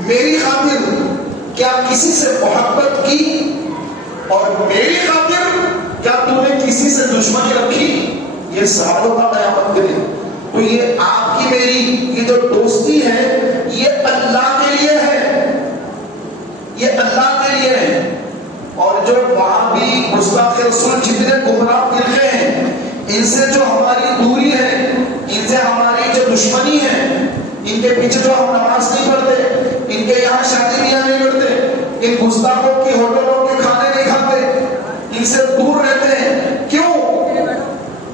میری خاطر کیا کسی سے محبت کی، اور میری خاطر کیا تو نے کسی سے دشمنی رکھی؟ یہ سوال ہوگا قیامت کے دن۔ تو یہ آپ کی میری یہ جو دوستی جو وہابی گستاخ رسول جتنے گمراہ فرقے ہیں، ان سے جو ہماری دوری ہے، ان سے ہماری جو دشمنی ہے، ان کے پیچھے جو ہم نماز نہیں پڑھتے، ان کے یہاں شادی بیاہ نہیں کرتے، ان گستاخوں کی ہوٹلوں کے کھانے نہیں کھاتے، ان سے دور رہتے ہیں، کیوں؟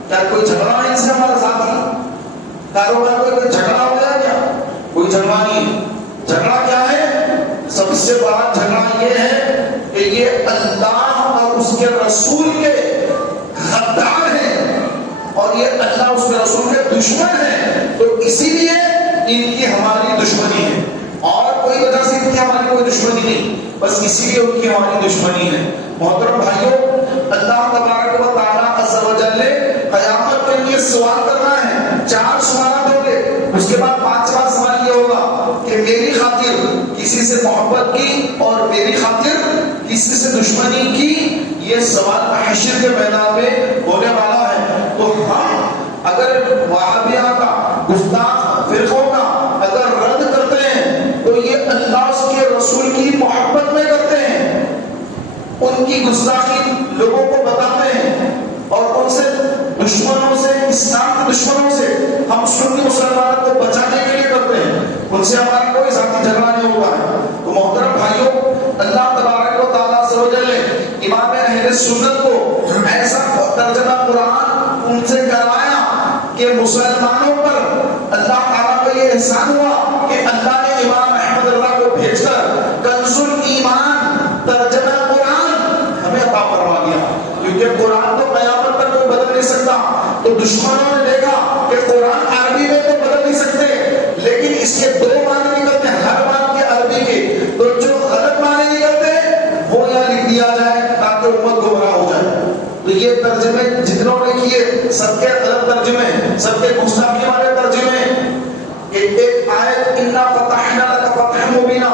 کیا کوئی جھگڑا ہے ان سے ہمارا ذاتی کاروبار؟ کوئی جھگڑا ہو گیا کیا؟ کوئی جھگڑا نہیں۔ جھگڑا کیا ہے؟ سب سے بڑا جھگڑا یہ ہے کہ یہ اللہ اور اس کے رسول کے غدار ہیں، اور یہ اللہ اس کے رسول کے دشمن ہیں، تو اسی لیے ان کی ہماری دشمنی ہے، اور کوئی وجہ سے ان کی ہماری کوئی دشمنی نہیں، بس اسی لیے ان کی ہماری دشمنی ہے۔ محترم بھائیوں، اللہ تبارک و تعالیٰ عز و جل قیامت کے لیے سوال کرنا ہے، 4 سوالات ہوں گے، اس کے بعد 5واں سوال یہ ہوگا کہ میری خاطر کسی سے محبت کی اور میری خاطر کسی سے دشمنی کی، یہ سوال حشر کے میدان میں ہونے والا ہے۔ تو ہم اگر وہابیہ کا گستاخ فرقوں کا اگر رد کرتے ہیں تو یہ اللہ اس کے رسول کی محبت میں کرتے ہیں، ان کی گستاخی لوگوں کو بتاتے ہیں، اور ان سے دشمنوں سے، اسلام کے دشمنوں سے ہم سنی مسلمانوں کو بچانے کے لیے کرتے ہیں، ان سے ہمارا کوئی ذاتی جھگڑا نہیں ہوتا ہے۔ تو محترم بھائیوں، اللہ تبارک و تعالیٰ عز و جل نے امام اہل سنت کو ایسا ترجمہ قرآن ان سے کروایا کہ مسلمانوں پر اللہ تعالیٰ کا یہ احسان ہوا کہ اللہ نے امام احمد رضا کو بھیج کر کنز الایمان ترجمہ قرآن ہمیں عطا فرما دیا، کیونکہ قرآن تو قیامت تک کوئی بدل نہیں سکتا۔ تو دشمنوں نے دیکھا کہ قرآن عربی میں تو بدل نہیں سکتے، لیکن اس کے 2 معنی نکلتے ہیں ہر بات کے عربی کے، تو جو غلط معنی نکلتے ہیں وہ یہاں لکھ دیا جائے تاکہ امت گمراہ ہو جائے۔ تو یہ ترجمے جتنوں نے کیے سب کے غلط ترجمے، سب کے گستاخی والے ترجمے۔ ایک آیت انا فتحنا لک فتحا مبینا،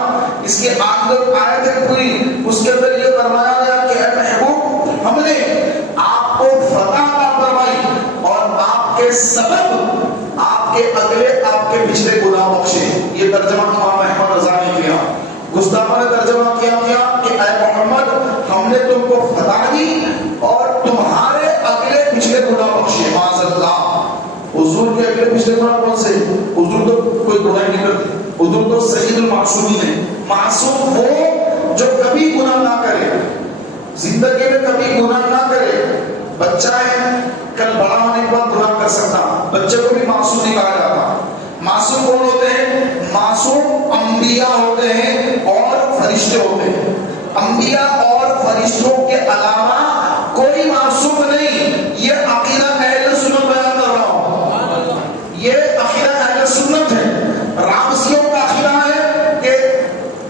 اس کے آخر آیت ہے پوری، اس کے اندر یہ فرمایا گیا کہ اے محبوب، ہم نے آپ کو فتح عطا فرمائی اور آپ کے سبب آپ کے اگلے آپ کے پچھلے گناہ بخشے۔ یہ ترجمہ امام احمد رضا نے کیا۔ گستاخوں نے ترجمہ کیا کہ اے محمد، ہم نے تم کو فتح دی اور تمہارے اگلے پچھلے گناہ بخشے۔ معاذ اللہ، حضور کے اگلے پچھلے گناہ کون سے؟ حضور تو کوئی گناہ نہیں کرتے، حضور تو سید المعصومین ہیں۔ معصوم وہ جو کبھی گناہ نہ کرے، زندگی میں کبھی گناہ نہ کرے۔ بچہ ہے، کل بڑا ہونے کے بعد گناہ کر سکتا، بچے کو بھی معصوم نہیں کہا جاتا۔ معصوم کون ہوتے ہیں؟ معصوم انبیاء ہوتے ہیں اور فرشتے ہوتے ہیں۔ انبیاء اور فرشتوں کے علاوہ کوئی معصوم نہیں۔ یہ عقیدہ اہل سنت بیان کر رہا ہوں، یہ عقیدہ اہل سنت ہے۔ رامسیوں کا عقیدہ ہے کہ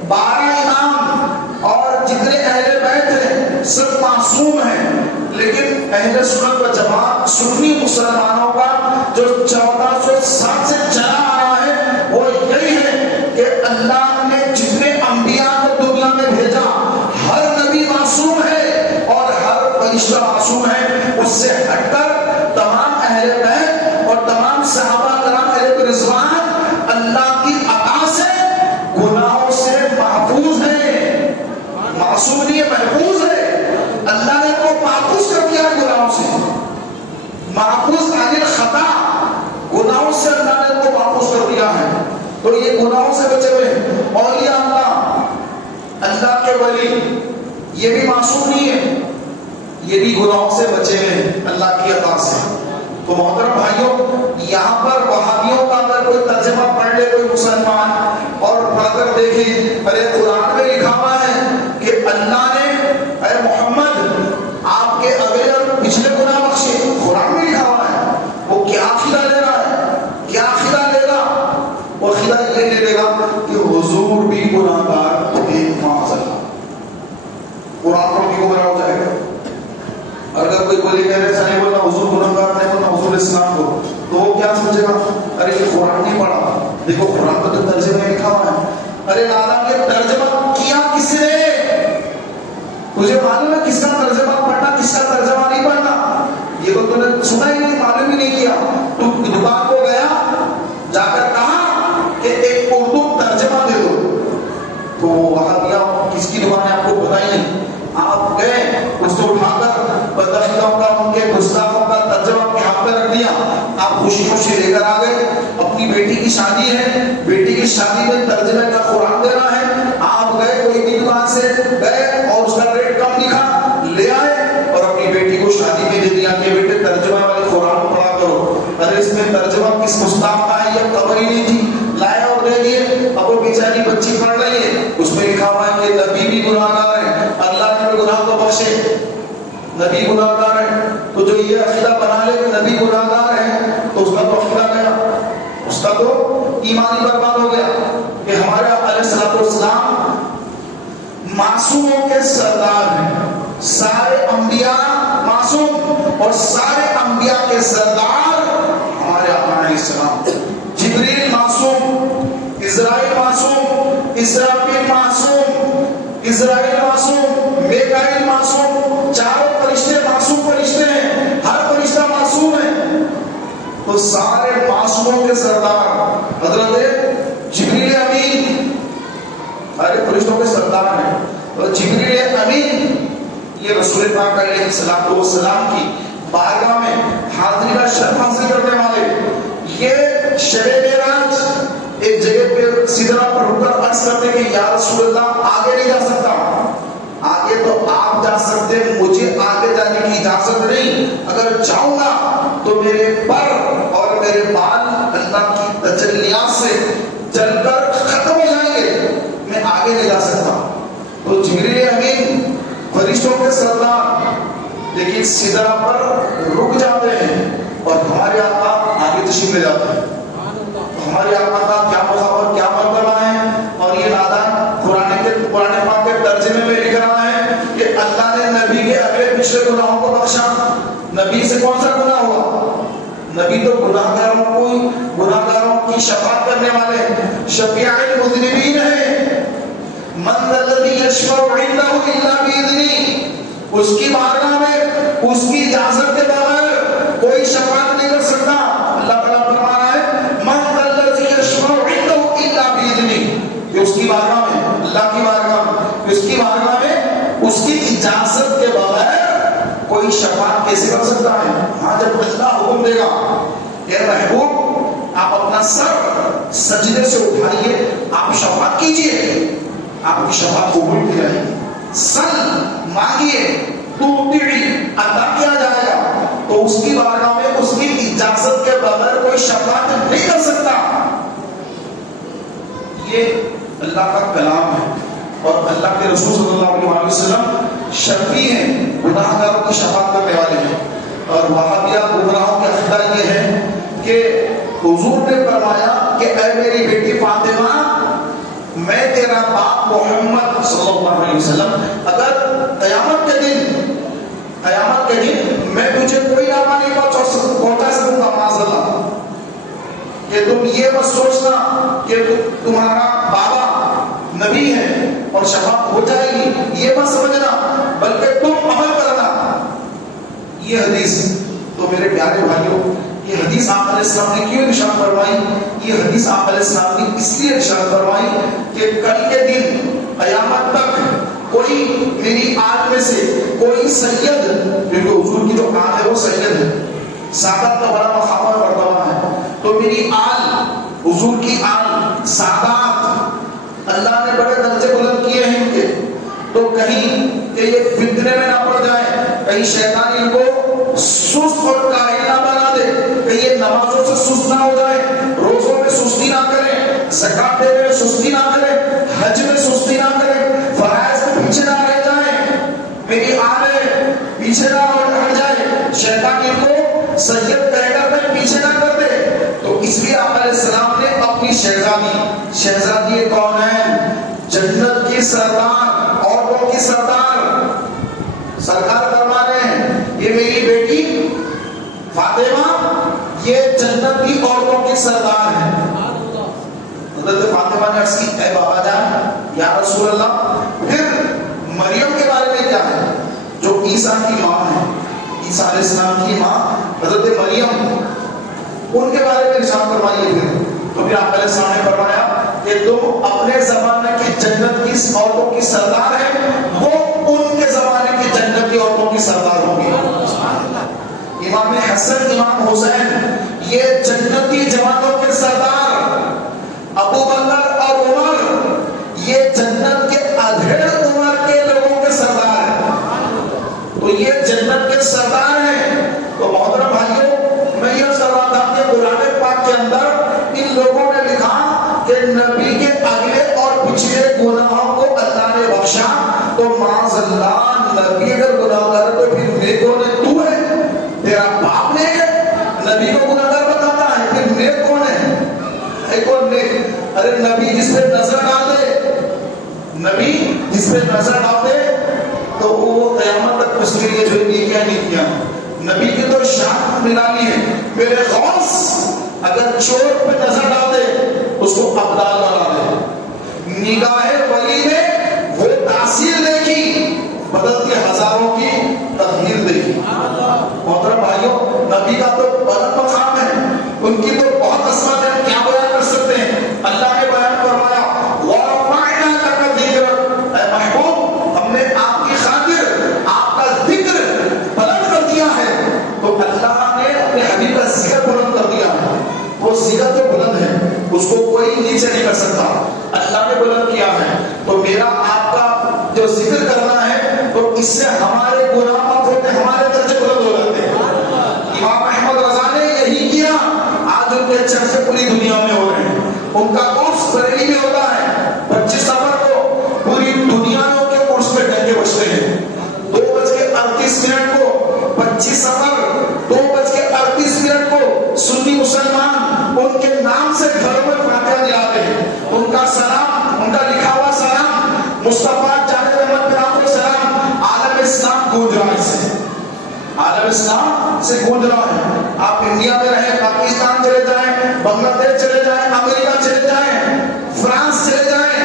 12 امام اور جتنے اہل بیت ہیں سب معصوم ہیں، لیکن اہل سنت و جماعت سنی مسلمانوں کا جو 1400 سے چلا آ رہا ہے وہ یہی ہے کہ اللہ نے جتنے انبیاء کو دنیا میں بھیجا، ہر نبی معصوم ہے اور ہر فرشتہ معصوم ہے۔ اس سے ہٹ کر تمام اہل بیت اور تمام صحابہ کرام علیہ رضوان اللہ کی عطا سے گناہوں سے محفوظ ہیں، معصوم نہیں ہے، محفوظ ہے۔ اللہ نے کو محفوظ کر دیا گناہوں سے، محفوظ عن الخطا، گناہوں سے اللہ نے کو محفوظ کر دیا ہے۔ تو یہ گناہوں سے بچے ہوئے ہیں۔ اولیاء اللہ کے ولی یہ بھی معصوم نہیں ہے، یہ بھی گناہوں سے بچے ہیں اللہ کی عطا سے۔ تو محترم بھائیوں، یہاں پر وہابیوں کا اگر کوئی ترجمہ پڑھ لے کوئی مسلمان اور پڑھ کر دیکھے، ارے قرآن میں لکھا ہوا ہے کہ اللہ نے اے محمد آپ کے اگلے اور پچھلے گناہ بخشے، قرآن میں لکھا ہوا ہے۔ وہ کیا عقیدہ لے رہا ہے؟ کیا عقیدہ لے گا؟ وہ عقیدہ یہ لے گا کہ حضور بھی گناہ گار تھے، معاذ اللہ۔ قرآن پڑھ کے گمراہ ہو جائے گا۔ اگر کوئی بولے کہ ایسا نہیں بولنا حضور گناہ گار نہیں بولنا حضور اسلام کو، تو وہ کیا سمجھے گا؟ ارے یہ قرآن نہیں پڑھا، دیکھو قرآن پر تو ترجمے میں لکھا ہوا ہے۔ ارے نانا یہ ترجمہ کیا کس نے؟ تجھے معلوم ہے کس کا ترجمہ پڑھنا کس کا ترجمہ نہیں پڑھنا؟ یہ تو نے سنا ہی نہیں، معلوم ہی نہیں کیا۔ تو دکان کو گیا، جا کر کہا کہ ایک اردو ترجمہ دے دو، تو وہاں دیا کس کی دکان ہے آپ کو پتہ ہی نہیں۔ آپ گئے اس کو اٹھا کر بدبختوں کا ان کے گستاخوں کا ترجمہ اپنے ہاتھ پہ رکھ دیا. آپ خوشی خوشی لے کر آ گئے. اپنی بیٹی کی شادی ہے, بیٹی کی شادی میں ترجمے کا قرآن دینا ہے. آپ گئے کوئی بھی دکان سے گئے اور اس کا ریٹ کم لکھا, لے آئے اور اپنی بیٹی کو شادی میں دے دیا کہ بیٹے ترجمہ والے قرآن پڑھا کرو. ارے اس میں ترجمہ کس گستاخ کا ہے, یہ خبر ہی نہیں تھی, لائے اور دے دیے. اب وہ بیچاری بچی پڑھ رہی ہے, اس میں لکھا ہوا ہے کہ نبی بھی گناہگار ہے, اللہ نے بھی گناہ کو بخشے, نبی گناہگار ہے. تو جو یہ عقیدہ بنا لے کہ نبی گناہگار ہے تو اس کا تو عقیدہ گیا, اس کا تو ایمان ہی برباد ہو گیا. کہ ہمارے آقا علیہ السلام معصوموں کے سردار ہیں. سارے انبیاء معصوم اور سارے انبیاء کے سردار ہمارے آقا علیہ السلام. جبریل معصوم, اسرائیل معصوم, اسرافیل معصوم, اسرائیل معصوم, میکائیل معصوم, چاروں فرشتے معصوم فرشتے ہیں, ہر فرشتہ معصوم ہے. تو سارے معصوموں کے سردار حضرت جبریل امین سارے فرشتوں کے سردار ہیں. تو جبریل امین یہ رسول پاک علیہ السلام کی بارگاہ میں حاضری کا شرف حاصل کرنے والے. یہ شب معراج ایک جگہ پہ سدرہ پر رک کر عرض کرتے کہ یا رسول اللہ آگے نہیں جا سکتا. آگے تو آپ جا سکتے, مجھے آگے جانے کی اجازت نہیں. اگر جاؤں گا تو میرے پر اور میرے بال اللہ کی تجلیات سے جل کر ختم ہو جائیں گے, میں آگے نہیں جا سکتا. تو جبریل امین فرشتوں کے سردار لیکن سدرہ پر رک جاتے ہیں اور ہمارے آقا آگے تشریف لے جاتے ہیں. ہمارے آقا کا کیا مقام کیا مرتبہ ہے. اور یہ نادان قرآن پاک کے ترجمے میں لکھ رہا ہے کہ اللہ نے نبی کے اگلے پچھلے گناہوں کو بخشا. نبی سے کون سا گناہ ہوا؟ نبی تو گناہگاروں کی شفاعت کرنے والے شفیع المذنبین ہیں. من الذی یشفع عنده الا باذنہ, اس کی بارگاہ میں اس کی اجازت کے بغیر کوئی شفاعت نہیں کر سکتا. اللہ تعالیٰ فرما رہا ہے من الذی یشفع عنده الا باذنہ, کہ اس کی بارگاہ میں, اللہ کی بارگاہ میں, اس کی بارگاہ میں اس کی اجازت کے بغیر کوئی شفاعت کیسے کر سکتا ہے؟ ہاں جب اللہ حکم دے گا کہ محبوب آپ اپنا سر سجدے سے اٹھائیے, آپ شفاعت کیجئے, آپ کی شفاعت قبول کی جائے گی. سل مانگیے تو عطا کیا جائے گا. تو اس کی بارگاہ میں اس کی اجازت کے بغیر کوئی شفاعت نہیں کر سکتا. یہ اللہ کا کلام ہے اور اللہ کے رسول صلی اللہ علیہ وسلم شفیع ہیں, گناہگاروں کی شفاعت کرنے والے ہیں. اور وہابیہ گمراہوں کا عقیدہ یہ ہے کہ حضور نے فرمایا کہ اے میری بیٹی فاطمہ, میں تیرا باپ محمد صلی اللہ علیہ وسلم اگر قیامت کے دن میں تجھے کوئی نفع نہیں پہنچا سکوں گا معاذ اللہ, کہ تم یہ مت سوچنا کہ تمہارا بابا نبی ہے اور شفاعت ہو جائے گی, یہ مت سمجھنا, بلکہ تم عمل کرنا. یہ حدیث تو میرے پیارے بھائیوں, یہ حدیث آقا علیہ السلام نے کیوں ارشاد فرمائی؟ یہ حدیث آقا علیہ السلام نے اس لیے ارشاد فرمائی کہ کل کے دن قیامت تک کوئی میری آل میں سے کوئی سید, کیونکہ حضور کی جو آل ہے وہ سید ہے, سعادت کا بڑا مقام اور مرتبہ ہے. تو میری آل, حضور کی آل سعادت, اللہ نے بڑے درجے بلند کیے ہیں ان کے. تو کہیں کہ یہ فتنے میں نہ پڑ جائے, کہیں شیطان ان کو سست اور کاہل نہ بنا دے, کہ یہ نمازوں سے سست نہ ہو جائے, روزوں میں سستی نہ کریں, زکات دینے میں سستی نہ کریں, حج میں سستی نہ کریں, فرائض میں پیچھے نہ رہ جائیں, میری آلے پیچھے نہ ہٹ جائے, شیطان ان کو سید کہہ کر میں پیچھے نہ کر دے. تو اس لیے آقا علیہ السلام نے اپنی شہزادی کون ہے؟ جنت کی سردار, عورتوں کی سردار, سرکار فرما رہے ہیں یہ میری بیٹی فاطمہ یہ جنت کی عورتوں کی سردار ہے. حضرت فاطمہ نے عرض کی اے بابا جان یا رسول اللہ, پھر مریم کے بارے میں کیا ہے جو عیسیٰ کی ماں ہے, عیسیٰ علیہ السلام کی ماں حضرت مریم, ان کے بارے میں ارشاد فرمائیے. تو پھر آپ علیہ السلام نے فرمایا کہ تم اپنے زمانے کی جنت کی عورتوں کی سردار ہیں, وہ ان کے زمانے کی جنتی عورتوں کی سردار ہوں گی. امام حسن امام حسین یہ جنتی جوانوں کے سردار، ابو بکر اور عمر یہ جنت کے ادھیڑ عمر کے لوگوں کے سردار ہیں. تو یہ جنت کے سردار ہیں. تو محترم بھائیوں، میں یہ کر رہا تھا کہ قرآن پاک کے اندر ان لوگوں نے لکھا کہ نبی کے اگلے اور پچھلے گناہوں کو اللہ نے بخشا. تو معاذ اللہ، نبی اگر گناہ کر تو پھر نیک کون ہے؟ تو ہے. تیرا باپ نیک ہے، نبی کو گناہ گار بتاتا ہے، پھر نیک کون ہے؟ کون نیک؟ ارے نبی جس پہ نظر ڈال دے، نبی جس پہ نظر ڈال دے تو وہ قیامت تک اس کے لیے جو نیکیاں نہیں کیا. نبی کی تو شان نرالی ہے. میرے غوث اگر چور پہ نظر ڈال دے اس کو ابدال بنا دے. نگاہ ولی نے وہ تاثیر دیکھی، بدلتی ہزاروں کی تغییر دیکھی. محترم بھائیوں، نبی کا تو بلند مقام ہے، ان کی تو بہت عظمت ہے، کیا بیان کر سکتے ہیں. اللہ نے بیان فرمایا وَرَفَعْنَا لَكَ ذِكْرَكَ، اے محبوب ہم نے آپ کی خاطر آپ کا ذکر بلند کر دیا ہے. تو اللہ نے اپنے حبیب کا ذکر بلند کر دیا ہے. وہ ذکر تو بلند ہے، اس کو کوئی نیچے نہیں کر سکتا، اللہ نے بلند کیا ہے. تو میرا آپ کا جو ذکر کرنا ہے تو اس سے ہمارے گناہ معاف ہوتے ہیں، ہمارے درجے بلند ہو جاتے ہیں. امام احمد رضا نے یہی کیا، آج ان کے چرچے پوری دنیا میں ہو رہے ہیں. ان کا عرس بریلی میں ہوتا ہے، 25 سفر کو پوری دنیا میں ان کے عرس پہ ڈنڈے بجتے ہیں. 2:38 کو 25 سفر 2:38 کو سنی مسلمان ان کے نام سے گھروں میں فاتحہ دلاتے ہیں. ان کا سلام، ان کا لکھا ہوا سلام مصطفیٰ جانے رحمت پہ آپ کو سلام عالم اسلام گونج رہا ہے. اس سے عالم اسلام سے گونج رہا ہے. آپ انڈیا میں رہیں، پاکستان چلے جائیں، بنگلہ دیش چلے جائیں، امریکہ چلے جائیں، فرانس چلے جائیں،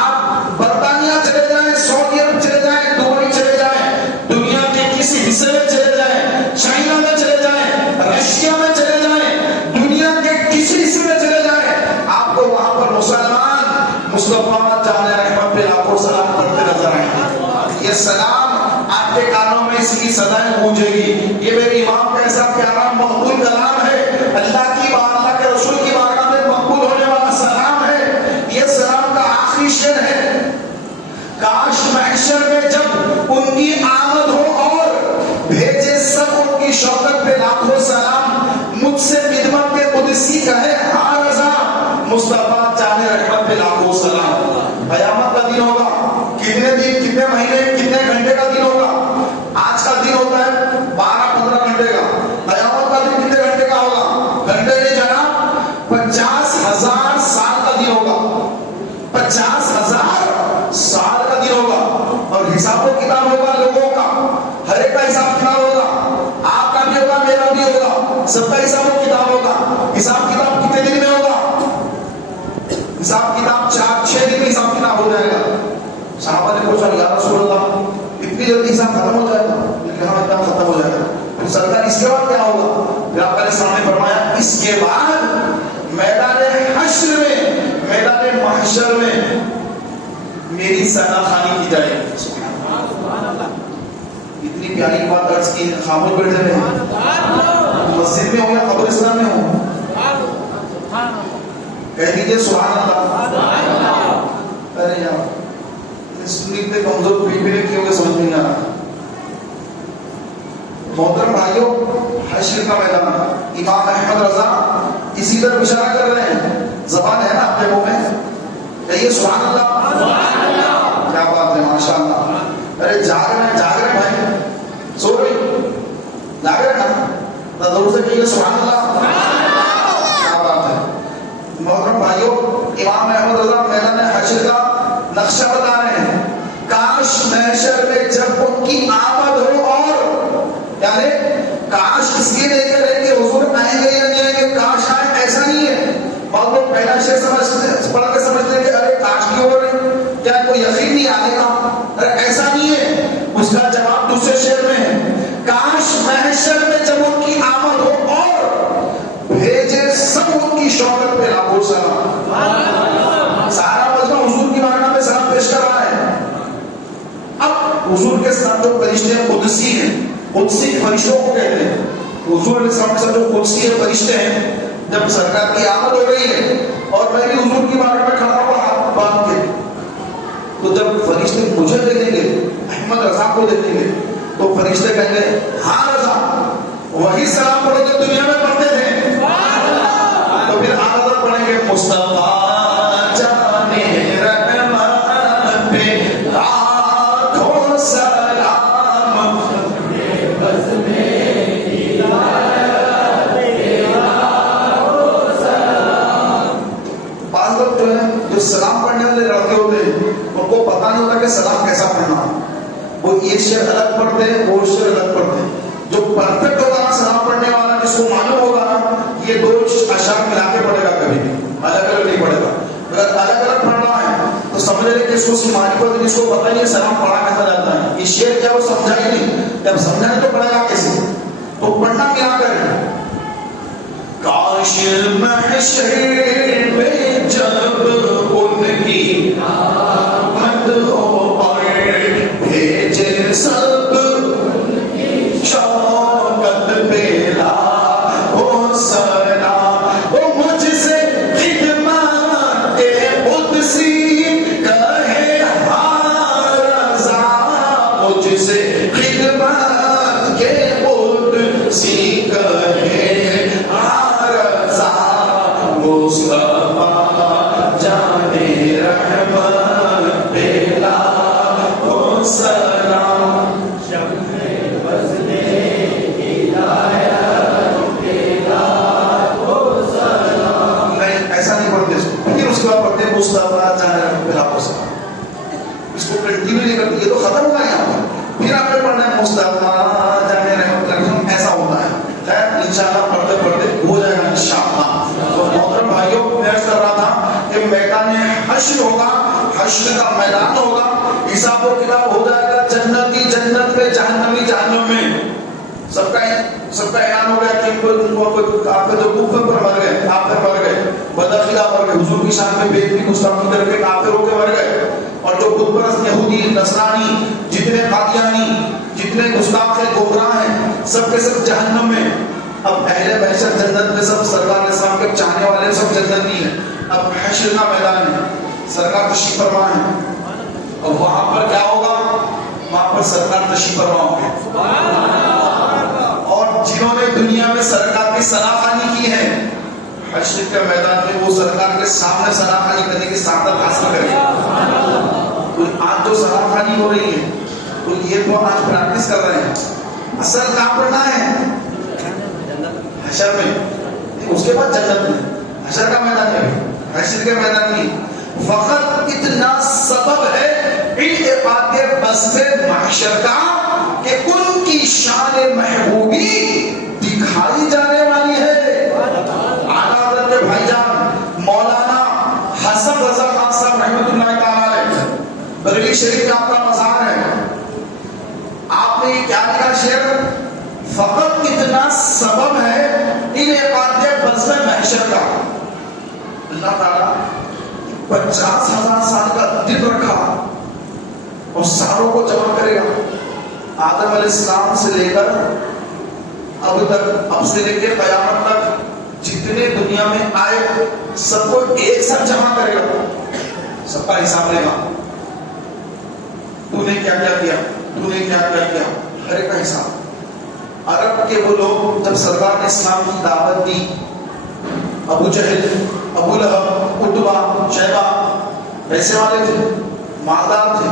آپ برطانیہ چلے جائیں، سعودی عرب چلے جائیں، دبئی چلے جائیں، دنیا کے کسی حصے میں چلے جائیں، چائنا میں چلے جائیں، رشیا میں چلے جائیں، دنیا کے کسی حصے میں چلے جائیں، آپ کو وہاں پر مسلمان مصطفیٰ جانے رحمت پہ لاکھوں سلام پڑھتے نظر آئیں گے. یہ سلام آپ کے کانوں میں اس کی صدائیں گونجے گی. یہ میرے امام کا ایسا پیارا مقبول کلام ہے، اللہ کی بارگاہ، اللہ کے رسول کی بارگاہ میں مقبول ہونے والا سلام ہے. یہ سلام کا آخری شعر ہے. کاش محشر میں جب ان کی آمد ہو اور بھیجے سب ان کی شوکت پہ لاکھوں سلام، مجھ سے خدمت کے قدسی کہے ہاں رضا، مصطفیٰ جانے رحمت پہ لاکھوں سلام. قیامت کا دن ہوگا، کتنے دن، کتنے مہینے، کتنے گھنٹے کا دن ہوگا؟ آج کا دن ہوتا ہے 12-15 گھنٹے کا. قیامت کا دن کتنے گھنٹے کا ہوگا؟ گھنٹے نہیں جناب، 50,000 سال کا دن ہوگا. 50,000 سال کا دن ہوگا. اور حساب و کتاب ہوگا لوگوں کا، ہر ایک کا حساب کتاب ہوگا. آپ کا بھی ہوگا، میرا بھی ہوگا، سب کا حساب و کتاب ہوگا. حساب کتاب کتنے دن میں ہوگا؟ حساب کتاب 4-6 دن میں حساب کتاب ہو جائے گا. صحابہ نے پوچھا یا رسول اللہ اتنی جلدی حساب ختم ہو جائے گا؟ ہاں اتنا ختم ہو جائے گا. پھر سرکار اس کے بعد کیا ہوگا؟ پھر آپ علیہ السلام نے فرمایا اس کے بعد میدان حشر میں، میدان محشر میں میری ثنا خوانی کی جائے گی. سبحان اللہ، اتنی پیاری بات عرض کی، خاموش بیٹھے رہے. مسجد میں ہو یا قبرستان میں ہو، کہہ دیجیے سبحان اللہ. ارے یار اتنے کمزور پیڑے کیوں کہ سمجھ نہیں آ رہا. محترم بھائیوں، حشر کا میدان، امام احمد رضا اسی طرح اشارہ کر رہے ہیں. زبان ہے نا آپ کے منہ میں، کہیے سبحان اللہ. کیا بات ہے، ماشاء اللہ. ارے جاگ رہے بھائی، سو رہے جاگ رہے نا، دور سے کہیے سبحان اللہ. کیا بات ہے. محترم بھائیوں، امام احمد رضا میدان حشر کا نقشہ بتا رہے ہیں. کاش محشر میں جب ان کی آمد ہو، اور یعنی کاش اس لیے لے کر رہے کہ حضور آئیں گے یا نہیں آئیں گے، کاش آئے ایسا نہیں ہے. بہت لوگ پہلا شعر پڑھ کے سمجھتے ہیں کہ ارے کاش کیوں ہو رہے، کیا کوئی یقین نہیں آنے کا؟ ارے ایسا نہیں ہے. اس کا جواب دوسرے شعر میں ہے. کاش محشر میں جب ان کی آمد ہو اور بھیجے سب ان کی شوکت پہ لاکھوں سلام. سارا مجمع حضور کی بارگاہ میں سلام پیش کر رہا ہے. اب حضور کے سلام السلام جو فرشتے قدسی ہیں، قدسی فرشتوں کو کہتے ہیں، حضور علیہ السلام کے ساتھ جو قدسی فرشتے ہیں، جب سرکار کی آمد ہو رہی ہے اور میں بھی حضور کی بارگاہ میں کھڑا ہوا ہاتھ باندھ کے، تو جب فرشتے مجھے دیکھیں گے، احمد رضا کو دیکھیں گے، تو فرشتے کہیں گے ہاں رضا وہی سلام پڑھو جو دنیا میں پڑھتے تھے، تو پھر آگے پڑھیں گے مصطفیٰ سلام پڑھنے والے لڑکے ہوتے ہیں ان کو پتا نہیں ہوتا کہ سلام کیسا پڑھنا، وہ یہ شعر الگ پڑھتے ہیں وہ شعر الگ پڑھتے ہیں. جو پرفیکٹ ہوگا نا سلام پڑھنے والا، جس کو معلوم ہوگا نا یہ دو اشعار ملا کے پڑھے گا، کبھی بھی الگ الگ نہیں پڑھے گا. اگر الگ الگ پڑھنا ہے تو سمجھ لے کہ اس کو معرفت ہے، جس کو پتہ نہیں ہے سلام پڑھا کیسا جاتا ہے، یہ شعر کیا وہ سمجھا ہی نہیں، جب سمجھا تو پڑھے گا کیسے؟ تو پڑھنا کیا کرے؟ کاش محشر میں جب ان کی آمد ہو اور بھیجے سب شوقت پیلا ہو سنا، وہ مجھ سے خدمت قدسی کہے ہاں رضا، مجھ سے خدمت کے قدسی کہے مصطفیٰ جانے رحمت پیلا ہو سلام، شمع وزن ہدایت پیلا ہو سلام. نہیں ایسا نہیں پڑھتے، پھر اس کے بعد پڑھتے مصطفیٰ جانے رحمت پیلا ہو سلام. اس کو کنٹینیو نہیں کرتے، یہ تو ختم ہوا یہاں پر، پھر آپ نے پڑھنا ہے مصطفیٰ جانے رحمت پیلا، ایسا ہوتا ہے. خیر انشاءاللہ پڑھتے پڑھتے ہو جائے گا انشاءاللہ. تو محترم بھائیوں میں عرض کر رہا تھا کہ میدان حشر ہوگا، حشر کا میدان ہوگا، حساب و کتاب ہو جائے گا، جنتی جنت میں، جہنمی جہنم میں. سب کا اعلان ہو گیا کہ آپ کے جو کفر پر مر گئے، کافر مر گئے، بدعقیدہ مر گئے، حضور کی شان میں بے ادبی گستاخی کر کے کافر ہو کے مر گئے، اور جو بت پرست یہودی نصرانی جتنے قادیانی جتنے گستاخ ہیں گمراہ ہیں سب کے سب جہنم میں. اب اہل محشر جنت میں، سب سرکار علیہ السلام کے چاہنے والے سب جنتی ہیں. اب حشر کا میدان ہے، سرکار تشریف فرما ہے، اور وہاں پر کیا ہوگا؟ وہاں پر سرکار تشریف فرما ہوں گے، اور جنہوں نے دنیا میں سرکار کی سراخانی کی ہے حشر کے میدان میں وہ سرکار کے سامنے سراخانی کرنے کی سعادت حاصل کریں گے. آج جو سراخانی ہو رہی ہے تو یہ تو آج پریکٹس کر رہے ہیں، اصل کام کرنا ہے حشر میں، اس کے بعد جنت میں. حشر کا میدان ہے، حشر کے میدان میں فقط اتنا سبب ہے انعقاد بزم محشر کا کہ ان کی شان محبوبی دکھائی جانے والی ہے. اعلیٰ حضرت کے بھائی جان مولانا حسن رضا خان صاحب رحمۃ اللہ تعالی علیہ، بریلی شریف کا آپ کا مزار ہے، آپ نے کیا لکھا شعر؟ فقط اتنا سبب ہے انعقاد بزم محشر کا. اللہ تعالیٰ 50,000 سال کا دن رکھا اور ساروں کو جمع کرے گا. آدم علیہ السلام سے لے کر اب تک، اب سے لے کے قیامت تک جتنے دنیا میں آئے سب کو ایک ساتھ جمع کرے گا، سب کا حساب لے گا. تو نے کیا کیا کیا، تو نے کیا کیا کیا، ہر ایک کا حساب. عرب کے وہ لوگ جب سرکار نے اسلام کی دعوت دی، ابو جہل، ابو لہب، عتبہ، شیبہ پیسے والے تھے، مالدار تھے،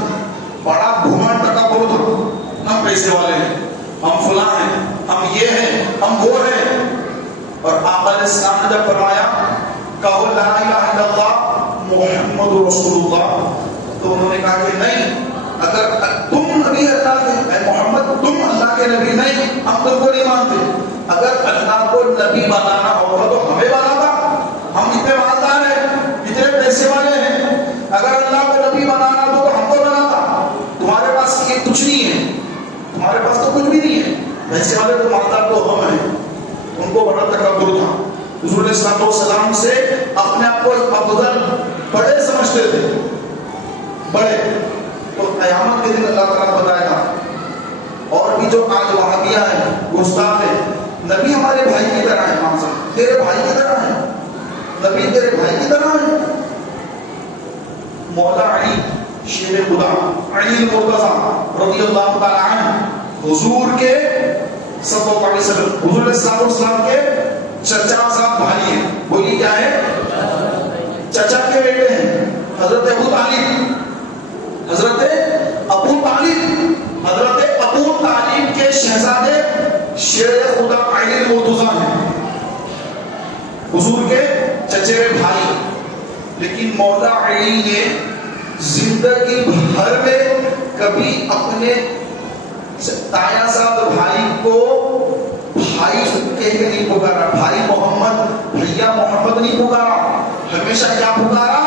بڑا گھمنڈ تکبر تھا، ہم پیسے والے ہیں، ہم فلاں ہیں، ہم یہ ہیں، ہم وہ ہیں. اور آقا علیہ السلام نے جب فرمایا کہو لا الہ الا اللہ محمد رسول اللہ، تو انہوں نے کہا کہ نہیں، اگر تم نبی اللہ کے، اے محمد تم اللہ کے نبی نہیں، ہم تم کو نہیں مانتے. اگر اللہ کو نبی بنانا ہوگا تو ہمیں بناتا، ہم اتنے مالدار ہیں، اتنے پیسے والے ہیں، اگر اللہ کو نبی بنانا تو ہم کو بناتا. تمہارے پاس یہ کچھ نہیں ہے، تمہارے پاس تو کچھ بھی نہیں ہے، پیسے والے تو مالدار تو ہم ہیں. ان کو بڑا تکبر تھا. حضور علیہ السلام سے اپنے آپ کو افضل بڑے سمجھتے تھے، بڑے. تو قیامت کے دن اللہ تعالیٰ بتائے گا بھی تیرے بھائی کی طرح ہے. مولا علی شیر خدا علی مرتضی رضی اللہ تعالی عنہ حضور کے صلی اللہ علیہ وسلم حضور علیہ السلام کے چچا صاحب بھائی ہیں. بولی کیا ہے؟ چچا کے بیٹے ہیں. حضرت ابو طالب حضرت ابو طالب کے شہزادے شیر خدا علی مرتضی ہیں، حضور کے چچیرے بھائی. لیکن مولا علی نے زندگی بھر میں کبھی اپنے تایا صاحب بھائی کو بھائی کہہ کے نہیں پکارا، بھائی محمد، بھیا محمد نہیں پکارا. ہمیشہ کیا پکارا؟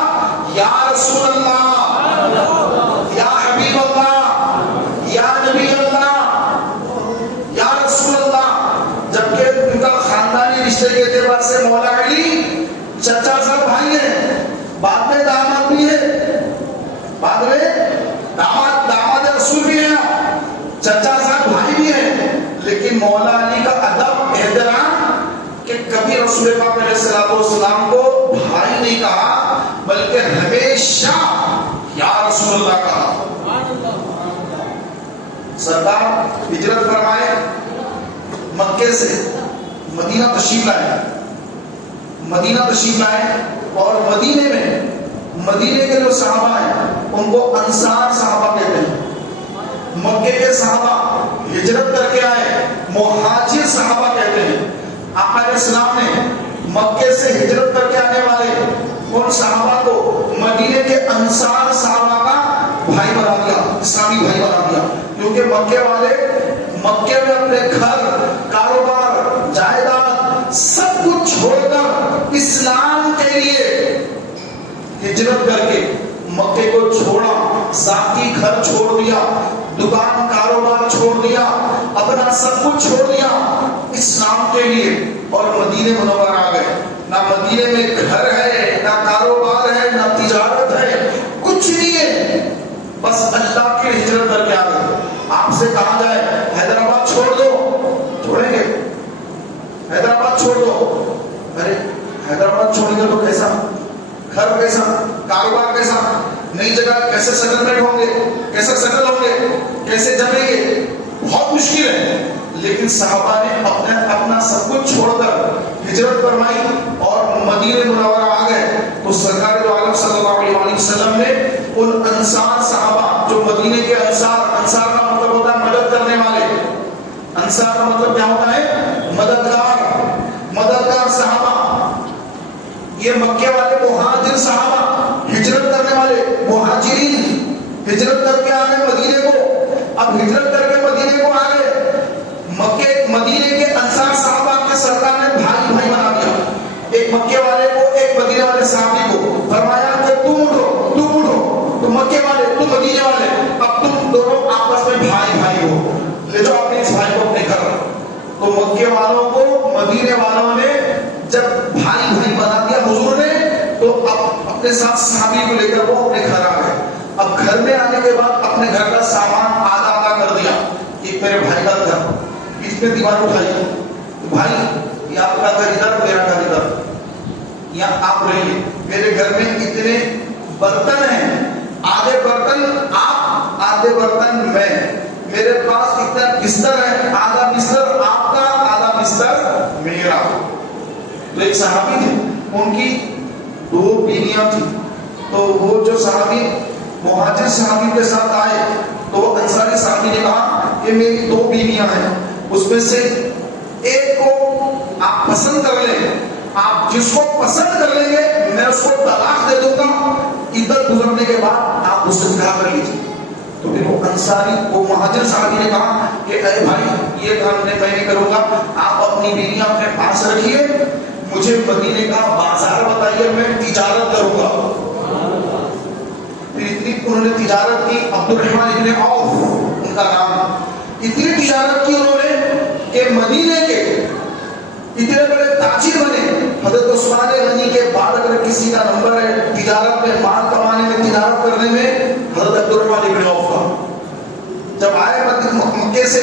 یا رسول اللہ، یا حبیب اللہ، یا نبی اللہ، یا رسول اللہ. جبکہ ان کا خاندانی رشتے کے اعتبار سے مولا علی چچا صاحب بھائی ہیں، بعد میں داماد بھی ہے، بعد میں داماد رسول بھی ہے، چچا صاحب بھائی بھی ہے. لیکن مولا علی کا ادب احترام کہ کبھی رسول پاک علیہ الصلوۃ والسلام کو بھائی نہیں کہا، بلکہ ہمیشہ یا رسول اللہ کہا. سرکار ہجرت فرمائے، مکے سے مدینہ تشریف لائے اور مدینے کے جو صحابہ ہیں ان کو انصار صحابہ کہتے ہیں. مکے کے صحابہ ہجرت کر کے آئے مہاجر صحابہ کہتے ہیں. آقا علیہ السلام نے مکے سے ہجرت کر کے آنے والے ان صحابہ کو مدینے کے انصار صحابہ کا بھائی بنا دیا، اسلامی بھائی بنا دیا. کیونکہ مکے والے مکے میں اپنے گھر، کاروبار، جائیداد سب کچھ چھوڑ کر اسلام کے لیے ہجرت کر کے مکے کو چھوڑا، ذاتی گھر چھوڑ دیا، دکان کاروبار چھوڑ دیا، اپنا سب کچھ چھوڑ دیا اسلام کے لیے، اور مدینے منور آ گئے. نہ مدینے میں گھر ہے، نہ کاروبار ہے، نہ تجارت ہے، کچھ نہیں ہے، بس اللہ کی ہجرت کر کے آ گئے. آپ سے کہا جائے حیدرآباد چھوڑ دو، چھوڑیں گے؟ حیدرآباد چھوڑ دو، ارے حیدرآباد چھوڑیں گے تو کیسا گھر، کیسا کاروبار، کیسا نئی جگہ، کیسے سیٹلمنٹ ہوں گے، کیسے سیٹل ہوں گے، کیسے جمیں گے؟ بہت مشکل ہے. لیکن صحابہ نے اپنا سب کچھ چھوڑ کر ہجرت فرمائی اور مدینہ منورہ آ گئے. تو سرکار دو عالم صلی اللہ علیہ وسلم نے ان انصار صحابہ جو مدینے کے انصار کا مطلب ہوتا ہے مدد کرنے والے. انصار کا مطلب کیا ہوتا ہے؟ مددگار صحابہ. یہ مکے والے مہاجر صحابہ، ہجرت کرنے والے مہاجرین ہجرت کر کے آ گئے مدینے کو. اب ہجرت کر کے مدینے کو آ گئے، مدینے کے انصار صحابہ کے سرکار نے بھائی بنا دیا. ایک مکے والے کو، ایک مدینے والے صحابی کو فرمایا کہ تم اٹھو، تم مکے والے، تم مدینے والے، اب تم دونوں آپس میں بھائی ہو، لے جاؤ اپنے اس بھائی کو اپنے گھر. تو مکے والوں کو مدینے والوں نے جب بھائی بنا دیا حضور نے، تو اب اپنے ساتھ صحابی کو لے کر وہ اپنے گھر آ گئے. اب گھر میں آنے کے بعد اپنے گھر کا سامان آدھا کر دیا. ایک میرے بھائی کا گھر، بیچ میں دیوار اٹھائی، بھائی یہ آپ کا گھر ادھر، میرا گھر ادھر، یہاں آپ رہیے. میرے گھر میں اتنے برتن ہیں، آدھے برتن آپ، آدھے برتن میں. میرے پاس اتنا بستر ہے، آدھا بستر آپ کا، آدھا بستر میرا. تو ایک صحابی تھے، ان کی 2 بیویاں تھیں. تو وہ جو صحابی مہاجر صحابی کے ساتھ آئے تو وہ انصاری صحابی نے کہا کہ میری 2 بیویاں ہیں، اس میں سے ایک کو آپ پسند کر لیں، آپ جس کو پسند کر لیں گے میں اس کو طلاق دے دوں گا، عدت گزرنے کے بعد آپ اس سے نکاح کر لیجیے. تو پھر وہ مہاجر صحابی نے کہا کہ اے بھائی یہ کام میں نہیں کروں گا، آپ اپنی بیویاں اپنے پاس رکھیے، مجھے مدینے کا بازار بتائیے، میں تجارت کروں گا. پھر اتنی انہوں نے تجارت کی، عبد الرحمن ابن عوف ان کا نام، اتنی تجارت کی انہوں نے کہ مدینے کے اتنے بڑے تاجر بنے. حضرت عثمان غنی کے بعد اگر کسی کا نمبر ہے تجارت میں، مال کمانے میں، تجارت کرنے میں، حضرت عبد الرحمن ابن عوف کا. جب آئے مکے سے